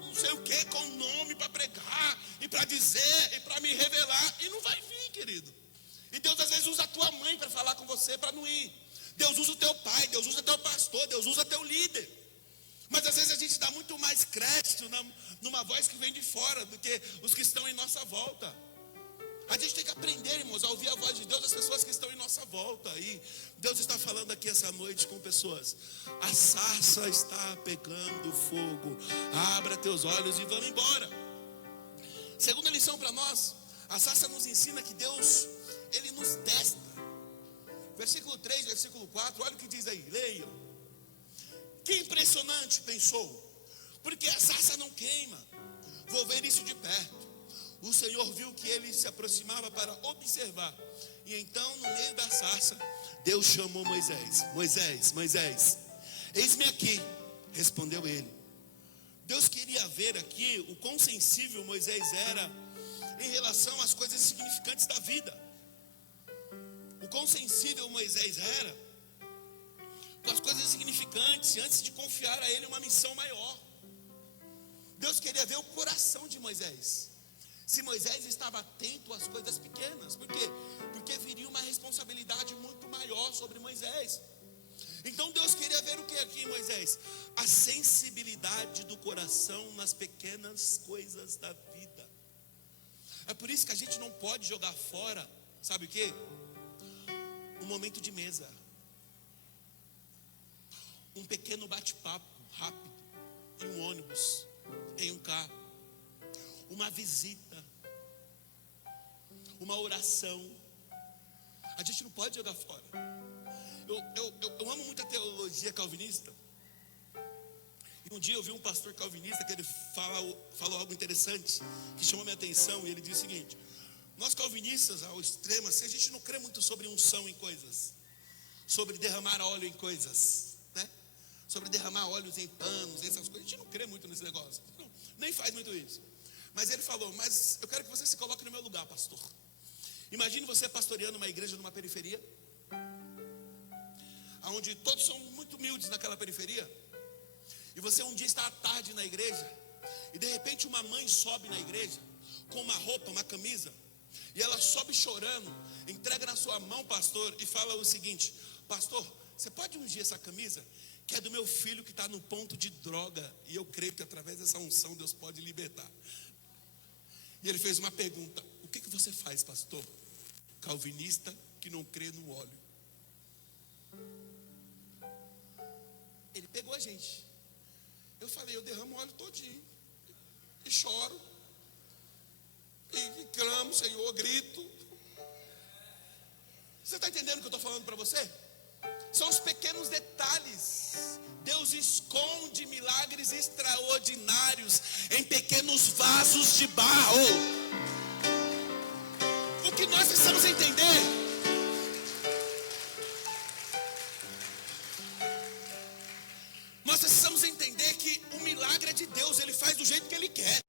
não sei o que com nome para pregar e para dizer e para me revelar. E não vai vir, querido. E Deus às vezes usa a tua mãe para falar com você, para não ir. Deus usa o teu pai, Deus usa teu pastor, Deus usa teu líder. Mas às vezes a gente dá muito mais crédito numa voz que vem de fora do que os que estão em nossa volta. A gente tem que aprender, irmãos, a ouvir a voz de Deus das pessoas que estão em nossa volta. E Deus está falando aqui essa noite com pessoas. A sarça está pegando fogo. Abra teus olhos e vamos embora. Segunda lição para nós: a sarça nos ensina que Deus, Ele nos testa. Versículo 3, versículo 4, olha o que diz aí, leiam. Que impressionante, pensou, porque a sarça não queima. Vou ver isso de perto. O Senhor viu que ele se aproximava para observar. E então, no meio da sarça, Deus chamou Moisés. Moisés, eis-me aqui, respondeu ele. Deus queria ver aqui o quão sensível Moisés era em relação às coisas significantes da vida. O quão sensível Moisés era com as coisas significantes, antes de confiar a ele uma missão maior. Deus queria ver o coração de Moisés. Se Moisés estava atento às coisas pequenas. Por quê? Porque viria uma responsabilidade muito maior sobre Moisés. Então Deus queria ver o que aqui em Moisés? A sensibilidade do coração nas pequenas coisas da vida. É por isso que a gente não pode jogar fora, sabe o quê? Um momento de mesa. Um pequeno bate-papo rápido, em um ônibus, em um carro. Uma visita, uma oração. A gente não pode jogar fora. Eu amo muito a teologia calvinista. E um dia eu vi um pastor calvinista que ele falou algo interessante que chamou minha atenção. E ele disse o seguinte: nós calvinistas ao extremo, assim, a gente não crê muito sobre unção em coisas, sobre derramar óleo em coisas, né? Sobre derramar óleos em panos, essas coisas. A gente não crê muito nesse negócio, não, nem faz muito isso. Mas ele falou: mas eu quero que você se coloque no meu lugar, pastor. Imagine você pastoreando uma igreja numa periferia, onde todos são muito humildes naquela periferia. E você um dia está à tarde na igreja, e de repente uma mãe sobe na igreja com uma roupa, uma camisa, e ela sobe chorando, entrega na sua mão, pastor, e fala o seguinte: pastor, você pode ungir essa camisa? Que é do meu filho que está no ponto de droga. E eu creio que através dessa unção Deus pode libertar. E ele fez uma pergunta: o que você faz, pastor? Calvinista que não crê no óleo. Ele pegou a gente. Eu falei: eu derramo óleo todinho. E choro. E clamo, Senhor, grito. Você está entendendo o que eu estou falando para você? São os pequenos detalhes. Deus esconde milagres extraordinários em pequenos vasos de barro. O que nós precisamos entender, nós precisamos entender que o milagre é de Deus. Ele faz do jeito que Ele quer.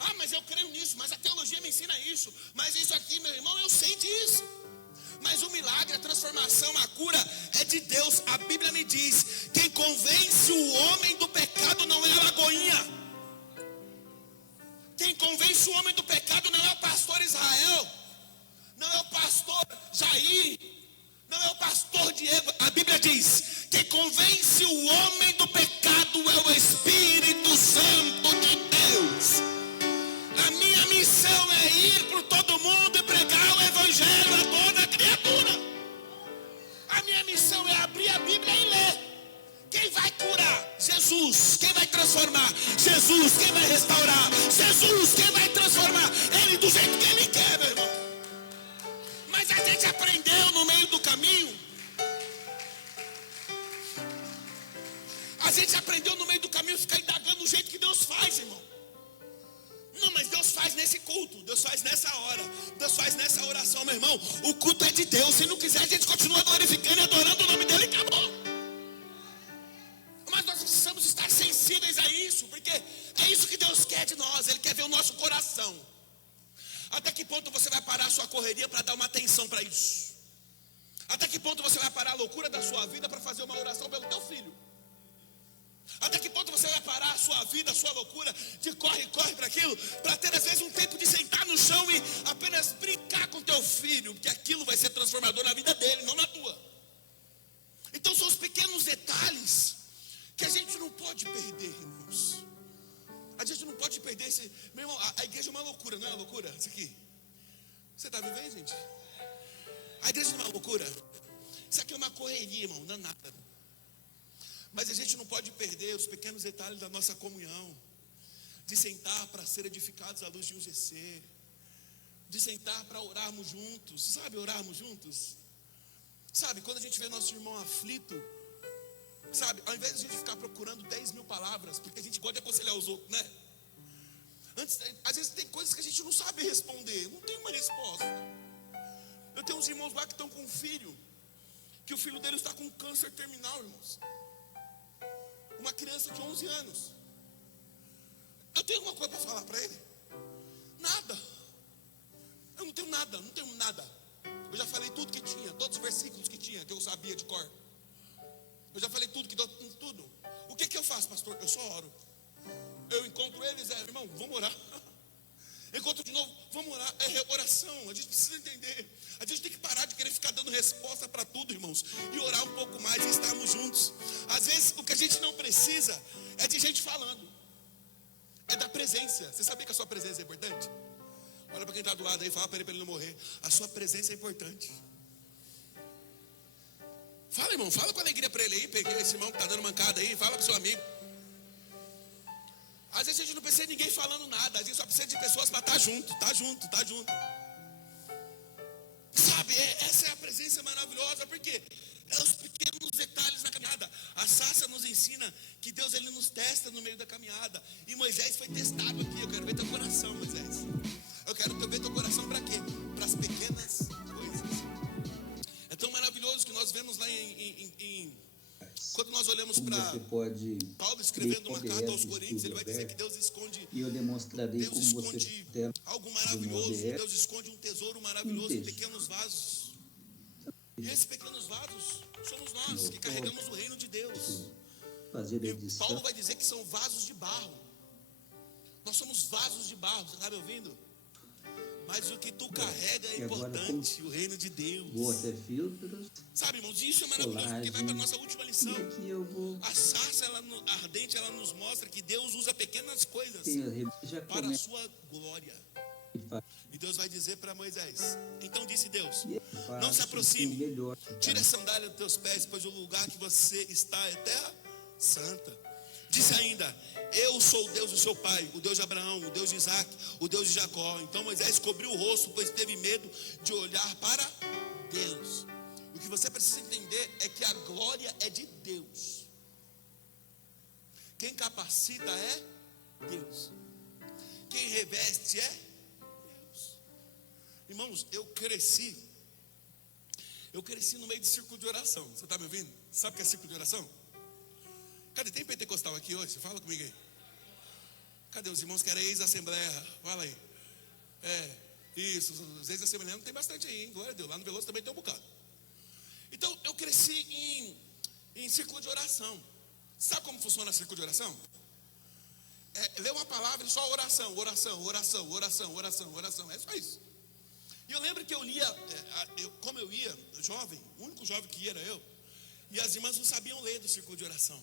Ah, mas eu creio nisso, mas a teologia me ensina isso, mas isso aqui, meu irmão, eu sei disso. Mas o milagre, a transformação, a cura é de Deus. A Bíblia me diz: quem convence o homem do pecado não é a lagoinha. Quem convence o homem do pecado não é o pastor Israel, não é o pastor Jair, não é o pastor Diego. A Bíblia diz: quem convence o homem do pecado é o Espírito Santo de Deus. A minha missão é ir por todo mundo e pregar o Evangelho a toda criatura. A minha missão é abrir a Bíblia e ler. Quem vai curar? Jesus. Quem vai transformar? Jesus. Quem vai restaurar? Jesus. Quem vai transformar? Ele do jeito que Ele quer, meu irmão. Mas a gente aprendeu no meio do caminho. A gente aprendeu no meio do caminho ficar indagando o jeito que Deus faz, irmão. Não, mas Deus faz nesse culto, Deus faz nessa hora, Deus faz nessa oração, meu irmão. O culto é de Deus. Se não quiser, a gente continua glorificando e adorando o nome dele e acabou. Mas nós precisamos estar sensíveis a isso, porque é isso que Deus quer de nós. Ele quer ver o nosso coração. Até que ponto você vai parar a sua correria para dar uma atenção para isso? Até que ponto você vai parar a loucura da sua vida para fazer uma oração pelo teu filho? Até que ponto você vai parar a sua vida, a sua loucura de corre para aquilo, para ter às vezes um tempo de sentar no chão e apenas brincar com teu filho, porque aquilo vai ser transformador na vida dele, não na tua. Então são os pequenos detalhes que a gente não pode perder, irmãos. A gente não pode perder esse... Meu irmão, a igreja é uma loucura, não é uma loucura? Isso aqui. Você está vivendo, gente? A igreja não é uma loucura. Isso aqui é uma correria, irmão, não é nada. Mas a gente não pode perder os pequenos detalhes da nossa comunhão. De sentar para ser edificados à luz de um GC. De sentar para orarmos juntos. Sabe, orarmos juntos? Sabe, quando a gente vê nosso irmão aflito, sabe, ao invés de a gente ficar procurando 10 mil palavras, porque a gente gosta de aconselhar os outros, né? Às vezes tem coisas que a gente não sabe responder, não tem uma resposta. Eu tenho uns irmãos lá que estão com um filho, que o filho deles está com câncer terminal, irmãos. Uma criança de 11 anos. Eu tenho alguma coisa para falar para ele? Nada. Eu não tenho nada, não tenho nada. Eu já falei tudo que tinha, todos os versículos que tinha, que eu sabia de cor. Eu já falei tudo, tudo. O que eu faço, pastor? Eu só oro. Eu encontro eles, irmão, vamos orar. Encontro de novo, vamos orar. É oração, a gente precisa entender. A gente tem que parar de querer ficar dando resposta para tudo, irmãos. E orar um pouco mais e estarmos juntos. Às vezes o que a gente não precisa é de gente falando. É da presença. Você sabia que a sua presença é importante? Olha para quem está do lado aí, fala para ele não morrer. A sua presença é importante. Fala, irmão, fala com alegria para ele aí. Peguei esse irmão que está dando mancada aí, fala para o seu amigo. Às vezes a gente não precisa de ninguém falando nada, a gente só precisa de pessoas para estar junto, tá junto. Sabe, essa é a presença maravilhosa, porque é os pequenos detalhes na caminhada. A Sácia nos ensina que Deus ele nos testa no meio da caminhada. E Moisés foi testado aqui. Eu quero ver teu coração, Moisés. Eu quero ver teu coração para quê? Para as pequenas coisas. É tão maravilhoso que nós vemos lá quando nós olhamos para Paulo escrevendo uma carta aos Coríntios, ele vai dizer que Deus esconde, e eu demonstrarei Deus como esconde você algo maravilhoso, Deus esconde um tesouro maravilhoso em pequenos vasos. E esses pequenos vasos somos nós que carregamos o reino de Deus. E Paulo vai dizer que são vasos de barro. Nós somos vasos de barro, você está me ouvindo? Mas o que tu carrega é E agora, importante, o reino de Deus. Vou até filtros. Sabe, irmãos, isso é maravilhoso, porque vai para a nossa última lição. E aqui eu vou. A sarça ardente, ela nos mostra que Deus usa pequenas coisas Já para a começa sua glória. e faz. E Deus vai dizer para Moisés: então disse Deus, E não se faço aproxime, o melhor. tire a sandália dos teus pés, pois o lugar que você está é terra santa. Disse ainda: eu sou o Deus do seu pai, o Deus de Abraão, o Deus de Isaac, o Deus de Jacó. Então Moisés cobriu o rosto, pois teve medo de olhar para Deus. O que você precisa entender é que a glória é de Deus. Quem capacita é Deus. Quem reveste é Deus. Irmãos, eu cresci no meio de círculo de oração. Você está me ouvindo? Sabe o que é círculo de oração? Cadê? Tem pentecostal aqui hoje? Fala comigo aí. Cadê os irmãos que eram ex-assembleia? Fala aí. Isso, os ex-assembleianos tem bastante aí, hein? Glória a Deus. Lá no Veloso também tem um bocado. Então, eu cresci em círculo de oração. Sabe como funciona círculo de oração? Ler uma palavra e só oração, oração, oração, oração, oração, oração. É só isso. E eu lembro que eu lia, como eu ia, jovem, o único jovem que ia era eu, e as irmãs não sabiam ler do círculo de oração.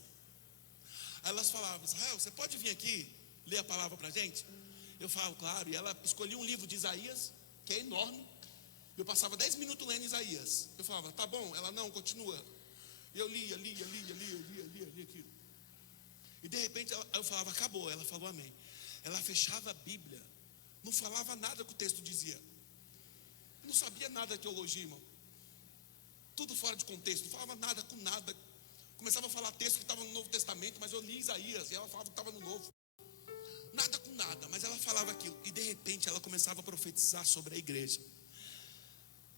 Aí elas falavam: Israel, você pode vir aqui ler a palavra pra gente? Eu falo, claro. E ela escolhia um livro de Isaías, que é enorme. Eu passava 10 minutos lendo Isaías. Eu falava, tá bom. Ela, não, continua. E eu lia aquilo. E de repente eu falava, acabou. Ela falou amém. Ela fechava a Bíblia, não falava nada que o texto dizia. Não sabia nada de teologia, irmão. Tudo fora de contexto, não falava nada com nada. Começava a falar texto que estava no Novo Testamento, mas eu li Isaías e ela falava que estava no Novo. Nada com nada, mas ela falava aquilo. E de repente ela começava a profetizar sobre a igreja.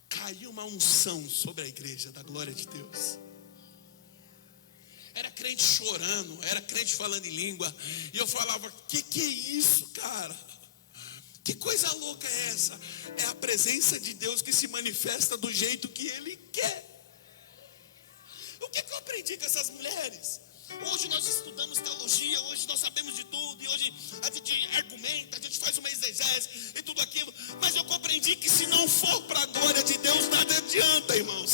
Caiu uma unção sobre a igreja da glória de Deus. Era crente chorando, era crente falando em língua. E eu falava, que é isso, cara? Que coisa louca é essa? É a presença de Deus que se manifesta do jeito que Ele quer. O que eu aprendi com essas mulheres? Hoje nós estudamos teologia, hoje nós sabemos de tudo, e hoje a gente argumenta, a gente faz uma exegese e tudo aquilo, mas eu compreendi que se não for para a glória de Deus, nada adianta, irmãos.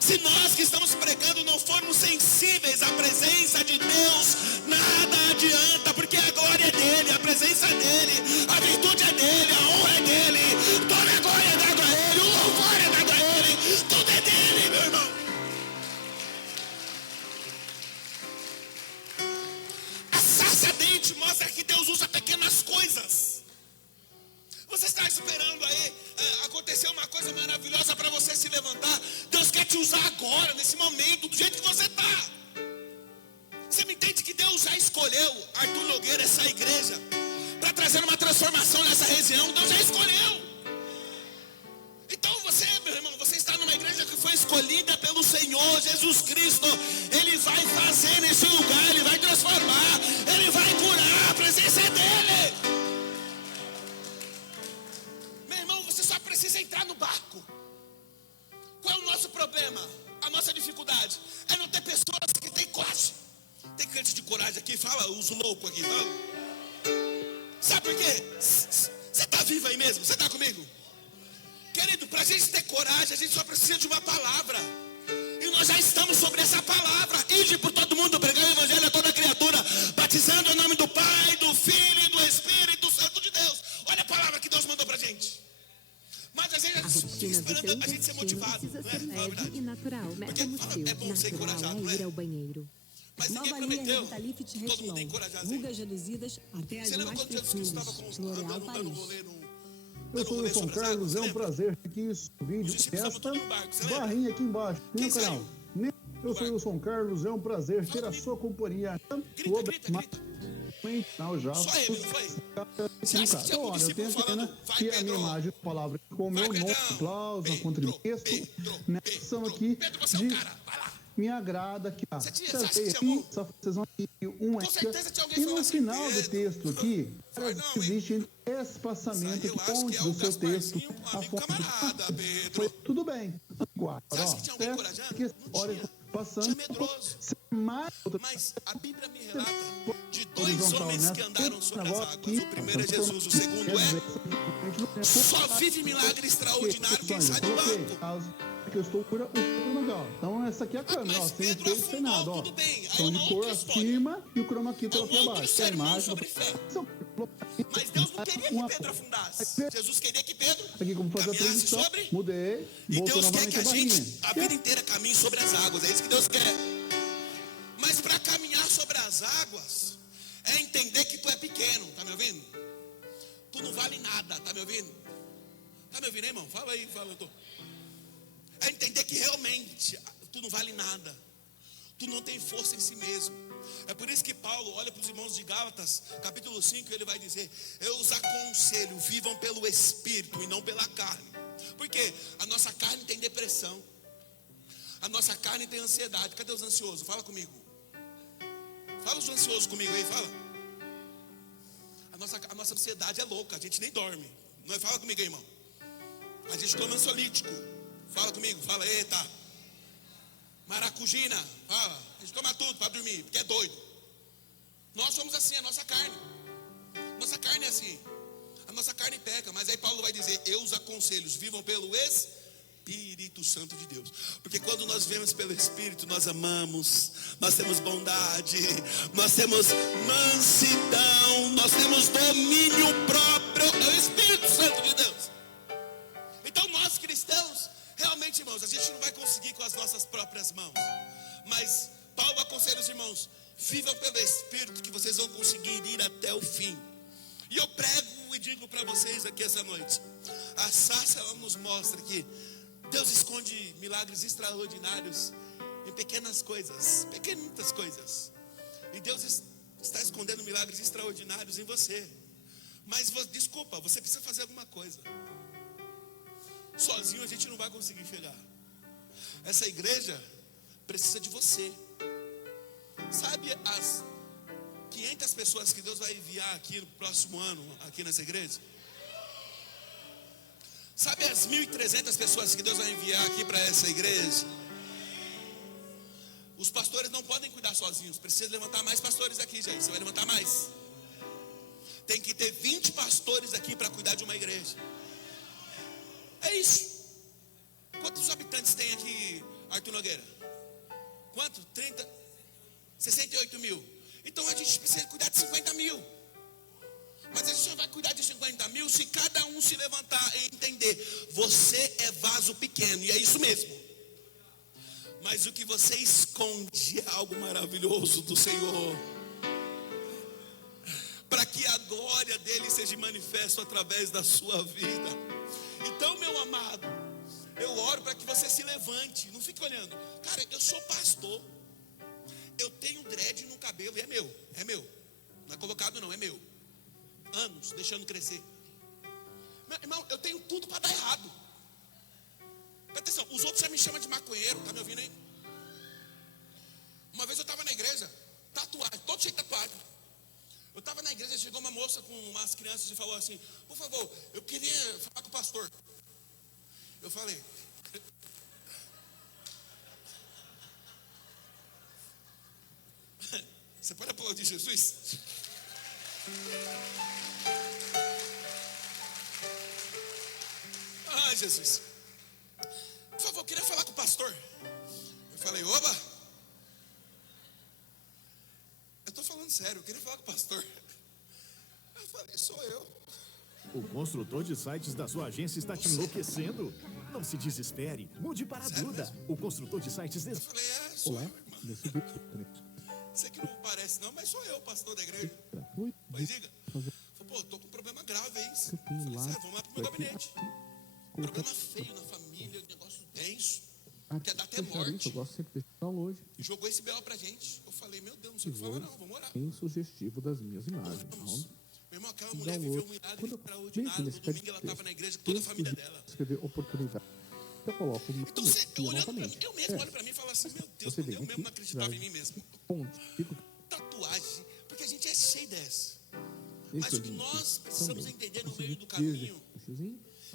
Se nós que estamos pregando não formos sensíveis à presença de Deus, nada adianta, porque a glória é dele, a presença é dele, a virtude é dele, a honra é dele, toda a glória é dada a ele, o louvor é dado a ele, tudo é dele, meu irmão. Mostra que Deus usa pequenas coisas. Você está esperando aí acontecer uma coisa maravilhosa para você se levantar. Deus quer te usar agora, nesse momento, do jeito que você está. Você me entende que Deus já escolheu Arthur Nogueira, essa igreja, para trazer uma transformação nessa região? Deus já escolheu. Então você, meu irmão, você está numa igreja que foi escolhida pelo Senhor Jesus Cristo. Ele vai fazer nesse lugar, Ele vai transformar, Ele vai curar, a presença é dEle. Meu irmão, você só precisa entrar no barco. Qual é o nosso problema? A nossa dificuldade é não ter pessoas que têm coragem. Tem crente de coragem aqui? Fala, os loucos aqui, fala. Sabe por quê? Você está vivo aí mesmo? Você está comigo? Querido, para a gente ter coragem, a gente só precisa de uma palavra. E nós já estamos sobre essa palavra. Ide por todo mundo, pregar o evangelho a toda criatura, batizando em nome do Pai, do Filho e do Espírito Santo de Deus. Olha a palavra que Deus mandou para a gente. Mas a gente fica esperando a gente ser motivado, não é? Fala a verdade. E natural, porque é bom ser encorajado, não é? Ir ao banheiro. Mas ninguém Nova linha prometeu Revitalift todo mundo Retilon. encorajar. Rugas reduzidas até as Você lembra mais quando Jesus Cristo estava profundas. com L'Oréal andando dando Paris. rolê no... Eu sou o Wilson Carlos, é um prazer aqui esse vídeo. Esta barrinha aqui embaixo no meu canal. Eu sou o Wilson Carlos, é um prazer ter a sua companhia. Grita. Não, já. Só ele, não foi? Você acha que tinha Então, um olha, eu tenho discípulo aqui, né, falando, vai que é a minha Pedro, imagem, palavra com o meu vai, nome, Pedrão, aplauso, Pedro, contributo, nessa sessão aqui Pedro, você é o de cara, vai lá. me agrada que Você acha que tinha aqui, só vocês vão ter um Com certeza tinha alguém e falando no assim, final do Pedro, texto aqui vai não, existe espaçamento eu aqui acho onde que é o do seu texto Gasparzinho, um amigo camarada, Pedro. Tudo bem. Agora, Você acha que tinha alguém encorajando? porque, Não olha, tinha. passando. tinha medroso. Mais Mas a Bíblia me relata de dois homens que andaram sobre as águas. O primeiro é Jesus, o segundo é só vive milagre extraordinário quem sai do barco. Que eu estou cura o legal. Então essa aqui é a câmera, ó, Mas sem Pedro efeito, sem nada, ó. afundou, tudo bem. Aí Tom é de uma cor outra história. acima e o chroma key É pelo aqui um outro abaixo. sermão sobre fé. Mas Deus não queria que Pedro afundasse. Jesus queria que Pedro Aqui como fazer a caminhasse transição, sobre. mudei, E voltou Deus quer novamente que a a barrinha. gente, a vida inteira, caminhe sobre as águas. É isso que Deus quer. Mas para caminhar sobre as águas, é entender que tu é pequeno. Tá me ouvindo? Tu não vale nada. Tá me ouvindo? Tá me ouvindo, irmão? Fala aí, fala, eu tô. É entender que realmente tu não vale nada. Tu não tem força em si mesmo. É por isso que Paulo olha para os irmãos de Gálatas, capítulo 5, ele vai dizer: eu os aconselho, vivam pelo Espírito e não pela carne. Porque a nossa carne tem depressão, a nossa carne tem ansiedade. Cadê os ansiosos? Fala comigo. Fala os ansiosos comigo aí, fala. A nossa ansiedade é louca, a gente nem dorme. Não é? Fala comigo aí, irmão. A gente toma ansiolítico. Fala comigo, fala, eita. Maracujina, fala. A gente toma tudo para dormir, porque é doido. Nós somos assim, a nossa carne. Nossa carne é assim. A nossa carne peca, mas aí Paulo vai dizer: eu os aconselho, vivam pelo Espírito Santo de Deus. Porque quando nós vivemos pelo Espírito, nós amamos, nós temos bondade, nós temos mansidão, nós temos domínio próprio. É o Espírito Santo de Deus. Então nós cristãos, realmente, irmãos, a gente não vai conseguir com as nossas próprias mãos. Mas Paulo aconselha os irmãos: vivam pelo Espírito, que vocês vão conseguir ir até o fim. E eu prego e digo para vocês aqui essa noite: a sarça, ela nos mostra que Deus esconde milagres extraordinários em pequenas coisas, pequenitas coisas. E Deus está escondendo milagres extraordinários em você. Mas desculpa, você precisa fazer alguma coisa. Sozinho a gente não vai conseguir chegar. Essa igreja precisa de você. Sabe as 500 pessoas que Deus vai enviar aqui no próximo ano, aqui nessa igreja? Sabe as 1.300 pessoas que Deus vai enviar aqui para essa igreja? Os pastores não podem cuidar sozinhos. Precisa levantar mais pastores aqui, gente. Você vai levantar mais. Tem que ter 20 pastores aqui para cuidar de uma igreja. É isso. Quantos habitantes tem aqui, Arthur Nogueira? Quanto? 30? 68 mil. Então a gente precisa cuidar de 50 mil. Mas a gente só vai cuidar de 50 mil se cada um se levantar e entender: você é vaso pequeno, e é isso mesmo. Mas o que você esconde é algo maravilhoso do Senhor, para que a glória dele seja manifesta através da sua vida. Então, meu amado, eu oro para que você se levante. Não fique olhando. Cara, eu sou pastor, eu tenho dread no cabelo, e é meu. Não é colocado não, é meu. Anos deixando crescer. Meu irmão, eu tenho tudo para dar errado. Presta atenção, os outros já me chamam de maconheiro. Tá me ouvindo aí? Uma vez eu estava na igreja, tatuagem, todo cheio de tatuagem. Eu estava na igreja, chegou uma moça com umas crianças e falou assim: por favor, eu queria falar com o pastor. Eu falei: você pode aplaudir Jesus? Ah, Jesus, por favor, eu queria falar com o pastor. Eu falei: oba, eu estou falando sério, eu queria falar com o pastor. Eu falei: sou eu. O construtor de sites da sua agência está te enlouquecendo? Não se desespere, mude para a Duda. O construtor de sites... Eu falei: sou Olá, eu, irmão. Sei que não parece não, mas sou eu, pastor da igreja. Pois diga. Falei: pô, tô com um problema grave, é isso? Falei: sério, vamos lá pro meu gabinete. Problema feio na família, negócio tenso, quer dar até morte. Eu gosto sempre de hoje. E jogou esse B.O. pra gente. Eu falei: meu Deus, não sei o que falar não, vamos orar. Bem sugestivo das minhas imagens. Vamos. Meu irmão, aquela mulher viveu um milagre extraordinário. No domingo ela estava na igreja com toda a família dela. Escrever oportunidade. Eu coloco no Então, eu olhando pra mim, eu mesmo olho pra mim e falo assim: meu Deus, eu mesmo não acreditava em mim mesmo. Tatuagem, porque a gente é cheio dessa. Mas o que nós precisamos entender no meio do caminho,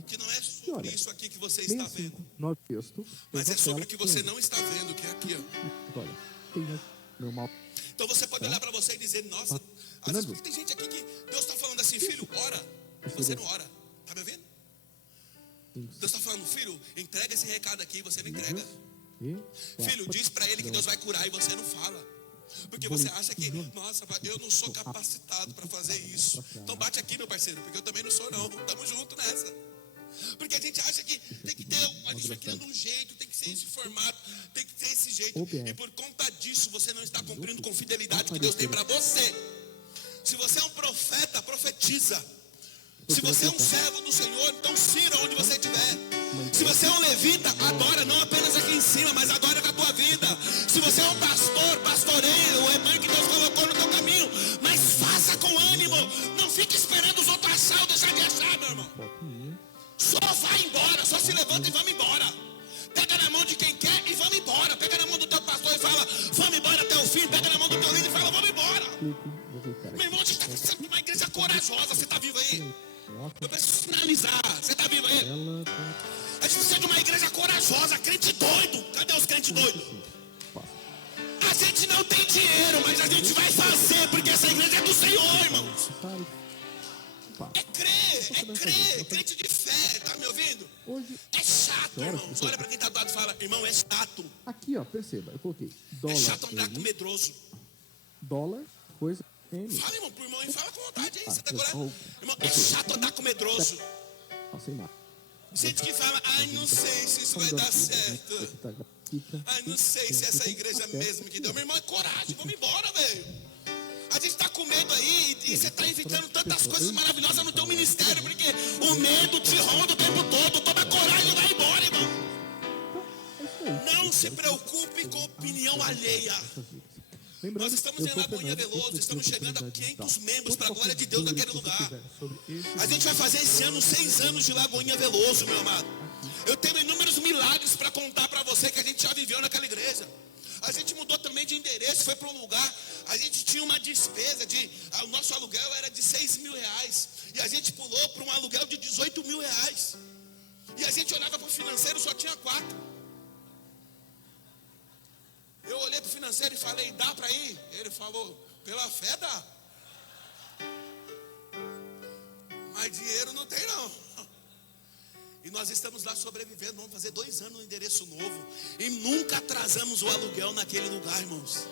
que não é só sobre olha, isso aqui que você está 65, vendo. 9 texto. Mas é essa sobre o tela que você tem. não está vendo, que é aqui, ó. Olha, tem normal. Então você pode olhar para você e dizer, nossa, às vezes porque tem gente aqui que Deus está falando assim, filho, ora. E você não ora. Tá me ouvindo? Deus está falando, filho, entrega esse recado aqui e você não entrega. Filho, diz para ele que Deus vai curar e você não fala. Porque você acha que, nossa, eu não sou capacitado para fazer isso. Então bate aqui, meu parceiro, porque eu também não sou não. Tamo junto nessa. Porque a gente acha que tem que ter, a gente vai criando um jeito, tem que ser esse formato, tem que ser esse jeito. E por conta disso você não está cumprindo com fidelidade que Deus tem para você. Se você é um profeta, profetiza. Se você é um servo do Senhor, então sira onde você estiver. Se você é um levita, adora não apenas aqui em cima, mas adora com a tua vida. Se você é um pastor, pastoreia o rebanho que Deus colocou no teu caminho. Mas faça com ânimo. Não fique esperando os outros achar ou deixar de achar, meu irmão. Só vai embora, só se levanta e vamos embora. Pega na mão de quem quer e vamos embora. Pega na mão do teu pastor e fala, vamos embora até o fim. Pega na mão do teu líder e fala, vamos embora. Meu irmão, a gente está precisando de uma igreja corajosa. Você está vivo aí? Eu preciso finalizar. Você está vivo aí? A gente precisa de uma igreja corajosa, crente doido. Cadê os crentes doidos? A gente não tem dinheiro, mas a gente vai fazer, porque essa igreja é do Senhor, irmãos. É crer, crente de fé, tá me ouvindo? É chato, irmãos. Olha para quem está do lado e fala, irmão, é chato. Aqui, ó, perceba, eu coloquei dólar. É chato andar com medroso. Dólar, coisa, M. Fala, irmão, pro irmão e fala com vontade aí. Você tá agora? Irmão, é chato andar com medroso. Sem nada. Gente que fala, ai, não sei se isso vai dar certo. Ai, não sei se essa igreja mesmo que deu. Meu irmão, é coragem, vamos embora, velho. A gente tá com medo aí e você tá evitando tantas coisas maravilhosas no teu ministério, porque o medo te ronda o tempo todo. Toma coragem e vai embora, irmão. Não se preocupe com opinião alheia. Nós estamos em Lagoinha Veloso, estamos chegando a 500 membros para a glória de Deus naquele lugar. A gente vai fazer esse ano 6 anos de Lagoinha Veloso, meu amado. Eu tenho inúmeros milagres para contar para você que a gente já viveu naquela igreja. A gente mudou também de endereço, foi para um lugar, a gente tinha uma despesa o nosso aluguel era de 6 mil reais. E a gente pulou para um aluguel de 18 mil reais. E a gente olhava para o financeiro, só tinha 4. Eu olhei para o financeiro e falei, dá para ir? Ele falou, pela fé dá. Mas dinheiro não tem não. E nós estamos lá sobrevivendo, vamos fazer 2 anos no endereço novo. E nunca atrasamos o aluguel naquele lugar, irmãos.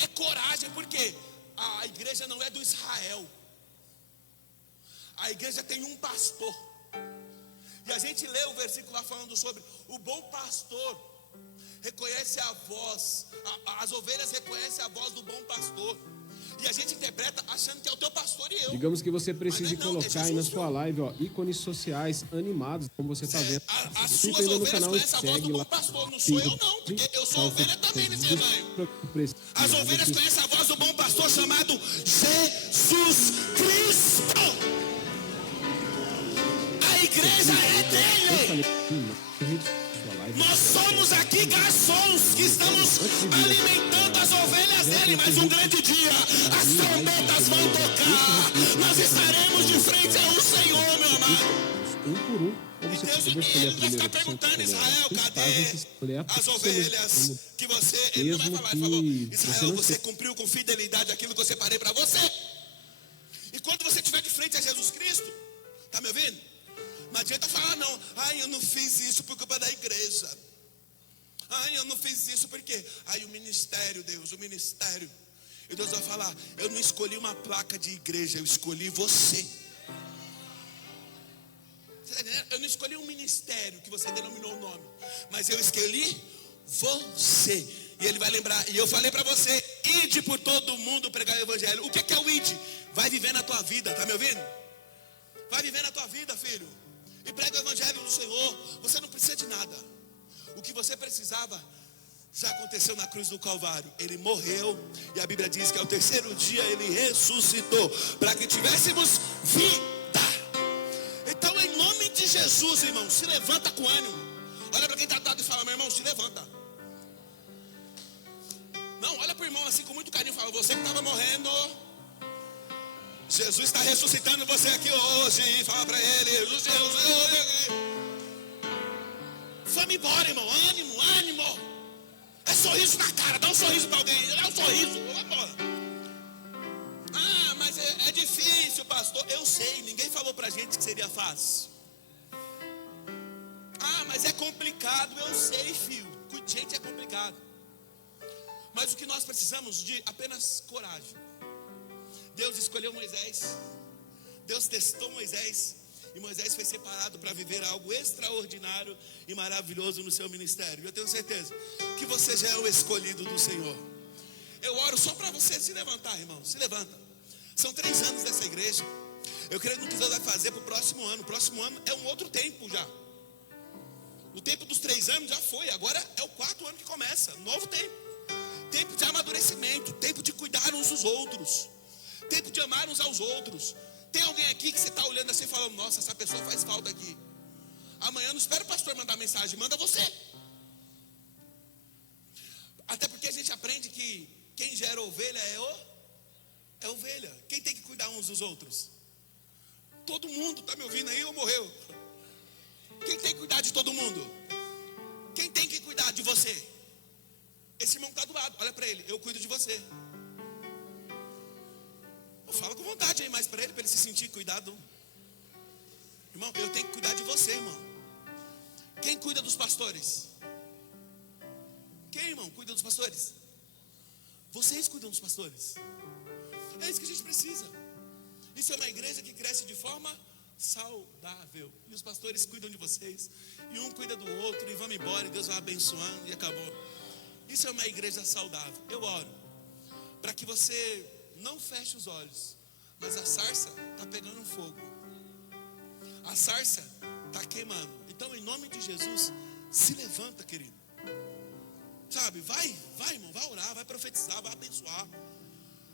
É coragem, porque a igreja não é do Israel. A igreja tem um pastor. E a gente lê o versículo lá falando sobre o bom pastor. Reconhece a voz, as ovelhas reconhecem a voz do bom pastor. E a gente interpreta achando que é o teu pastor e eu. Digamos que você precise não, colocar aí na sua live, ó, ícones sociais animados, como você está vendo. As Se suas ainda no ovelhas canal, conhecem a voz do segue bom lá. pastor, não sou eu não, porque eu sou ovelha também nesse rebanho. As ovelhas conhecem a voz do bom pastor chamado Jesus Cristo. A igreja é dele. Nós somos aqui garçons que estamos alimentando as ovelhas dele, mas um grande dia as trombetas vão tocar. Nós estaremos de frente ao Senhor, meu amado. E Deus vai ficar perguntando, Israel, cadê as ovelhas que você... Ele não vai falar, ele falou, Israel, você cumpriu com fidelidade aquilo que eu separei para você. E quando você estiver de frente a Jesus Cristo, tá me ouvindo? Não adianta falar não, ai, eu não fiz isso por culpa da igreja. Ai, eu não fiz isso porque, ai, o ministério, Deus, o ministério. E Deus vai falar, eu não escolhi uma placa de igreja, eu escolhi você. Eu não escolhi um ministério que você denominou o nome, mas eu escolhi você. E ele vai lembrar, e eu falei para você, ide por todo mundo pregar o evangelho. O que é o ide? Vai viver na tua vida, tá me ouvindo? Vai viver na tua vida, filho. E prega o evangelho do Senhor. Você não precisa de nada. O que você precisava já aconteceu na cruz do Calvário. Ele morreu. E a Bíblia diz que ao 3º dia ele ressuscitou, para que tivéssemos vida. Então, em nome de Jesus, irmão, se levanta com ânimo. Olha para quem está dado e fala, meu irmão, se levanta. Não, olha para o irmão assim com muito carinho e fala, você que estava morrendo, Jesus está ressuscitando você aqui hoje. Fala para ele, Jesus, Vamos embora, irmão. Ânimo, ânimo. É sorriso na cara. Dá um sorriso para alguém. Dá um sorriso. Vamos embora. Ah, mas é difícil, pastor. Eu sei. Ninguém falou pra gente que seria fácil. Ah, mas é complicado. Eu sei, filho. Gente, é complicado. Mas o que nós precisamos de apenas coragem. Deus escolheu Moisés. Deus testou Moisés. E Moisés foi separado para viver algo extraordinário e maravilhoso no seu ministério. E eu tenho certeza que você já é o escolhido do Senhor. Eu oro só para você se levantar, irmão. Se levanta. São 3 anos dessa igreja. Eu creio no que Deus vai fazer para o próximo ano. O próximo ano é um outro tempo já. O tempo dos 3 anos já foi. Agora é o 4º ano que começa. Um novo tempo. Tempo de amadurecimento. Tempo de cuidar uns dos outros. Tempo de amar uns aos outros. Tem alguém aqui que você está olhando assim e falando: nossa, essa pessoa faz falta aqui. Amanhã não espera o pastor mandar mensagem, manda você. Até porque a gente aprende que quem gera ovelha é ovelha. Quem tem que cuidar uns dos outros? Todo mundo. Está me ouvindo aí ou morreu? Quem tem que cuidar de todo mundo? Quem tem que cuidar de você? Esse irmão que está do lado, olha para ele: eu cuido de você. Fala com vontade aí mais para ele se sentir cuidado. Irmão, eu tenho que cuidar de você, irmão. Quem cuida dos pastores? Quem, irmão, cuida dos pastores? Vocês cuidam dos pastores. É isso que a gente precisa. Isso é uma igreja que cresce de forma saudável. E os pastores cuidam de vocês. E um cuida do outro. E vamos embora. E Deus vai abençoando. E acabou. Isso é uma igreja saudável. Eu oro para que você não feche os olhos. Mas a sarça está pegando fogo. A sarça está queimando. Então, em nome de Jesus, se levanta, querido. Sabe, vai, irmão, vai orar, vai profetizar, vai abençoar.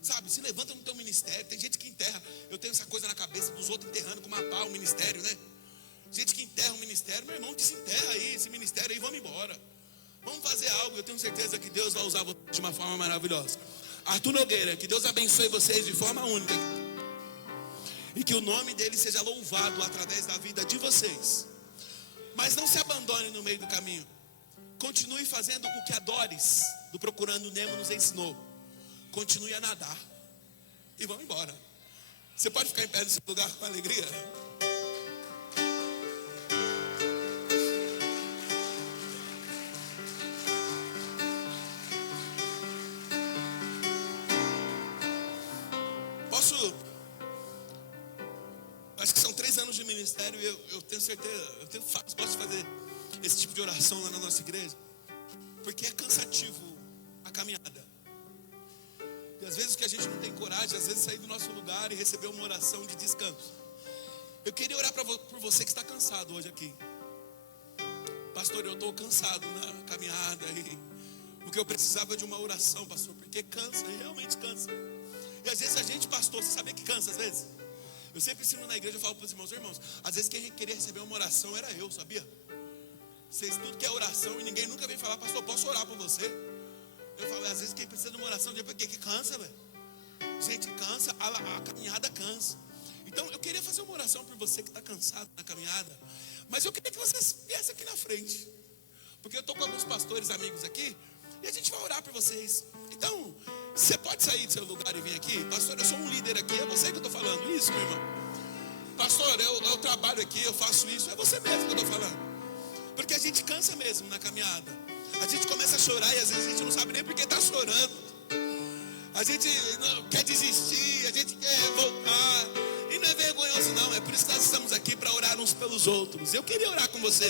Sabe, se levanta no teu ministério. Tem gente que enterra. Eu tenho essa coisa na cabeça dos outros enterrando com uma pá o ministério, né? Gente que enterra o ministério. Meu irmão, desenterra aí esse ministério aí, vamos embora. Vamos fazer algo. Eu tenho certeza que Deus vai usar você de uma forma maravilhosa. Arthur Nogueira, que Deus abençoe vocês de forma única. E que o nome dele seja louvado através da vida de vocês. Mas não se abandone no meio do caminho. Continue fazendo o que a Doris, do Procurando Nemo, nos ensinou. Continue a nadar. E vamos embora. Você pode ficar em pé nesse lugar com alegria? Acho que são 3 anos de ministério e eu tenho certeza, posso fazer esse tipo de oração lá na nossa igreja, porque é cansativo a caminhada. E às vezes que a gente não tem coragem, às vezes sair do nosso lugar e receber uma oração de descanso. Eu queria orar por você que está cansado hoje aqui. Pastor, eu estou cansado na caminhada e porque eu precisava de uma oração, pastor, porque cansa, realmente cansa. E às vezes a gente, pastor, você sabia que cansa às vezes? Eu sempre ensino na igreja, eu falo para os irmãos, às vezes quem queria receber uma oração era eu, sabia? Vocês tudo que é oração e ninguém nunca vem falar: pastor, posso orar por você? Eu falo, às vezes quem precisa de uma oração, porque que cansa, velho. Gente, cansa, a caminhada cansa. Então eu queria fazer uma oração por você que está cansado na caminhada. Mas eu queria que vocês viessem aqui na frente, porque eu estou com alguns pastores amigos aqui e a gente vai orar por vocês. Então, você pode sair do seu lugar e vir aqui? Pastor, eu sou um líder aqui, é você que eu estou falando isso, meu irmão. Pastor, eu trabalho aqui, eu faço isso, é você mesmo que eu estou falando. Porque a gente cansa mesmo na caminhada. A gente começa a chorar e às vezes a gente não sabe nem porque está chorando. A gente não quer desistir, a gente quer voltar. E não é vergonhoso não, é por isso que nós estamos aqui para orar uns pelos outros. Eu queria orar com você.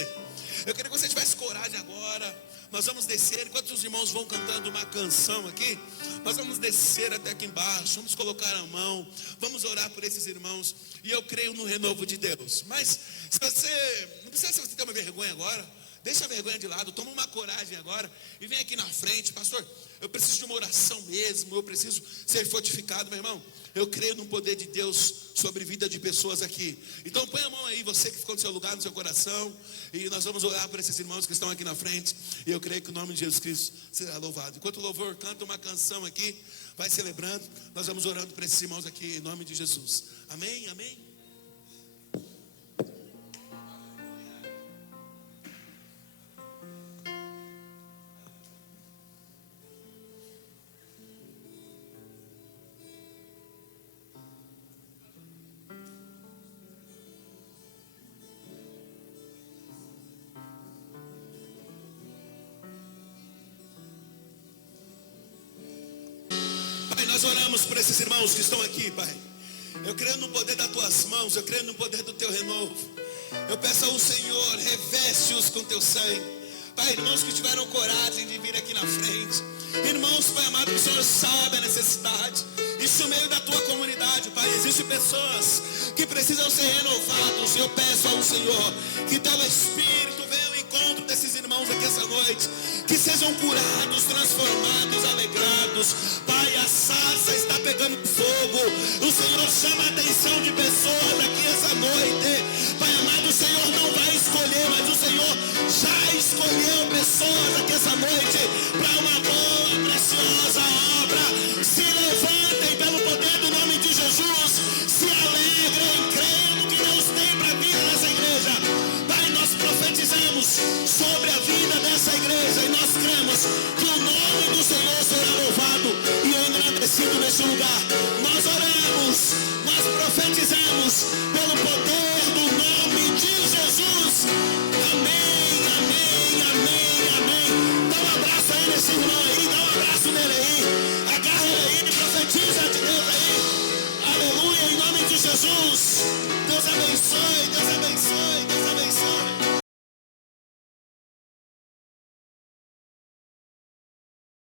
Eu queria que você tivesse coragem agora. Nós vamos descer, enquanto os irmãos vão cantando uma canção aqui, nós vamos descer até aqui embaixo, vamos colocar a mão, vamos orar por esses irmãos, e eu creio no renovo de Deus. Mas se você, não precisa você ter uma vergonha agora, deixa a vergonha de lado, toma uma coragem agora, e vem aqui na frente: pastor, eu preciso de uma oração mesmo, eu preciso ser fortificado, meu irmão. Eu creio no poder de Deus sobre a vida de pessoas aqui. Então põe a mão aí, você que ficou no seu lugar, no seu coração, e nós vamos orar por esses irmãos que estão aqui na frente. E eu creio que o nome de Jesus Cristo será louvado. Enquanto o louvor canta uma canção aqui, vai celebrando, nós vamos orando por esses irmãos aqui, em nome de Jesus. Amém, amém. nós oramos por esses irmãos que estão aqui, Pai. Eu creio no poder das tuas mãos, eu creio no poder do teu renovo. Eu peço ao Senhor, reveste-os com teu sangue. Pai, irmãos que tiveram coragem de vir aqui na frente. Irmãos, Pai amado, que o Senhor sabe a necessidade. Isso no meio da tua comunidade, Pai. Existem pessoas que precisam ser renovados. Eu peço ao Senhor que teu Espírito venha ao encontro desses irmãos aqui essa noite. Que sejam curados, transformados, alegrados. Pai, a sarça está pegando fogo. O Senhor chama a atenção de pessoas aqui essa noite. Pai amado, o Senhor não vai escolher, mas o Senhor já escolheu pessoas aqui essa noite para uma boa, preciosa obra. Se levantem pelo poder do nome de Jesus. Se alegrem, creem no que Deus tem para a vida dessa igreja. Pai, nós profetizamos sobre a vida dessa igreja e nós cremos que o nome do Senhor será louvado e engrandecido neste lugar. Nós oramos, nós profetizamos pelo poder do nome de Jesus.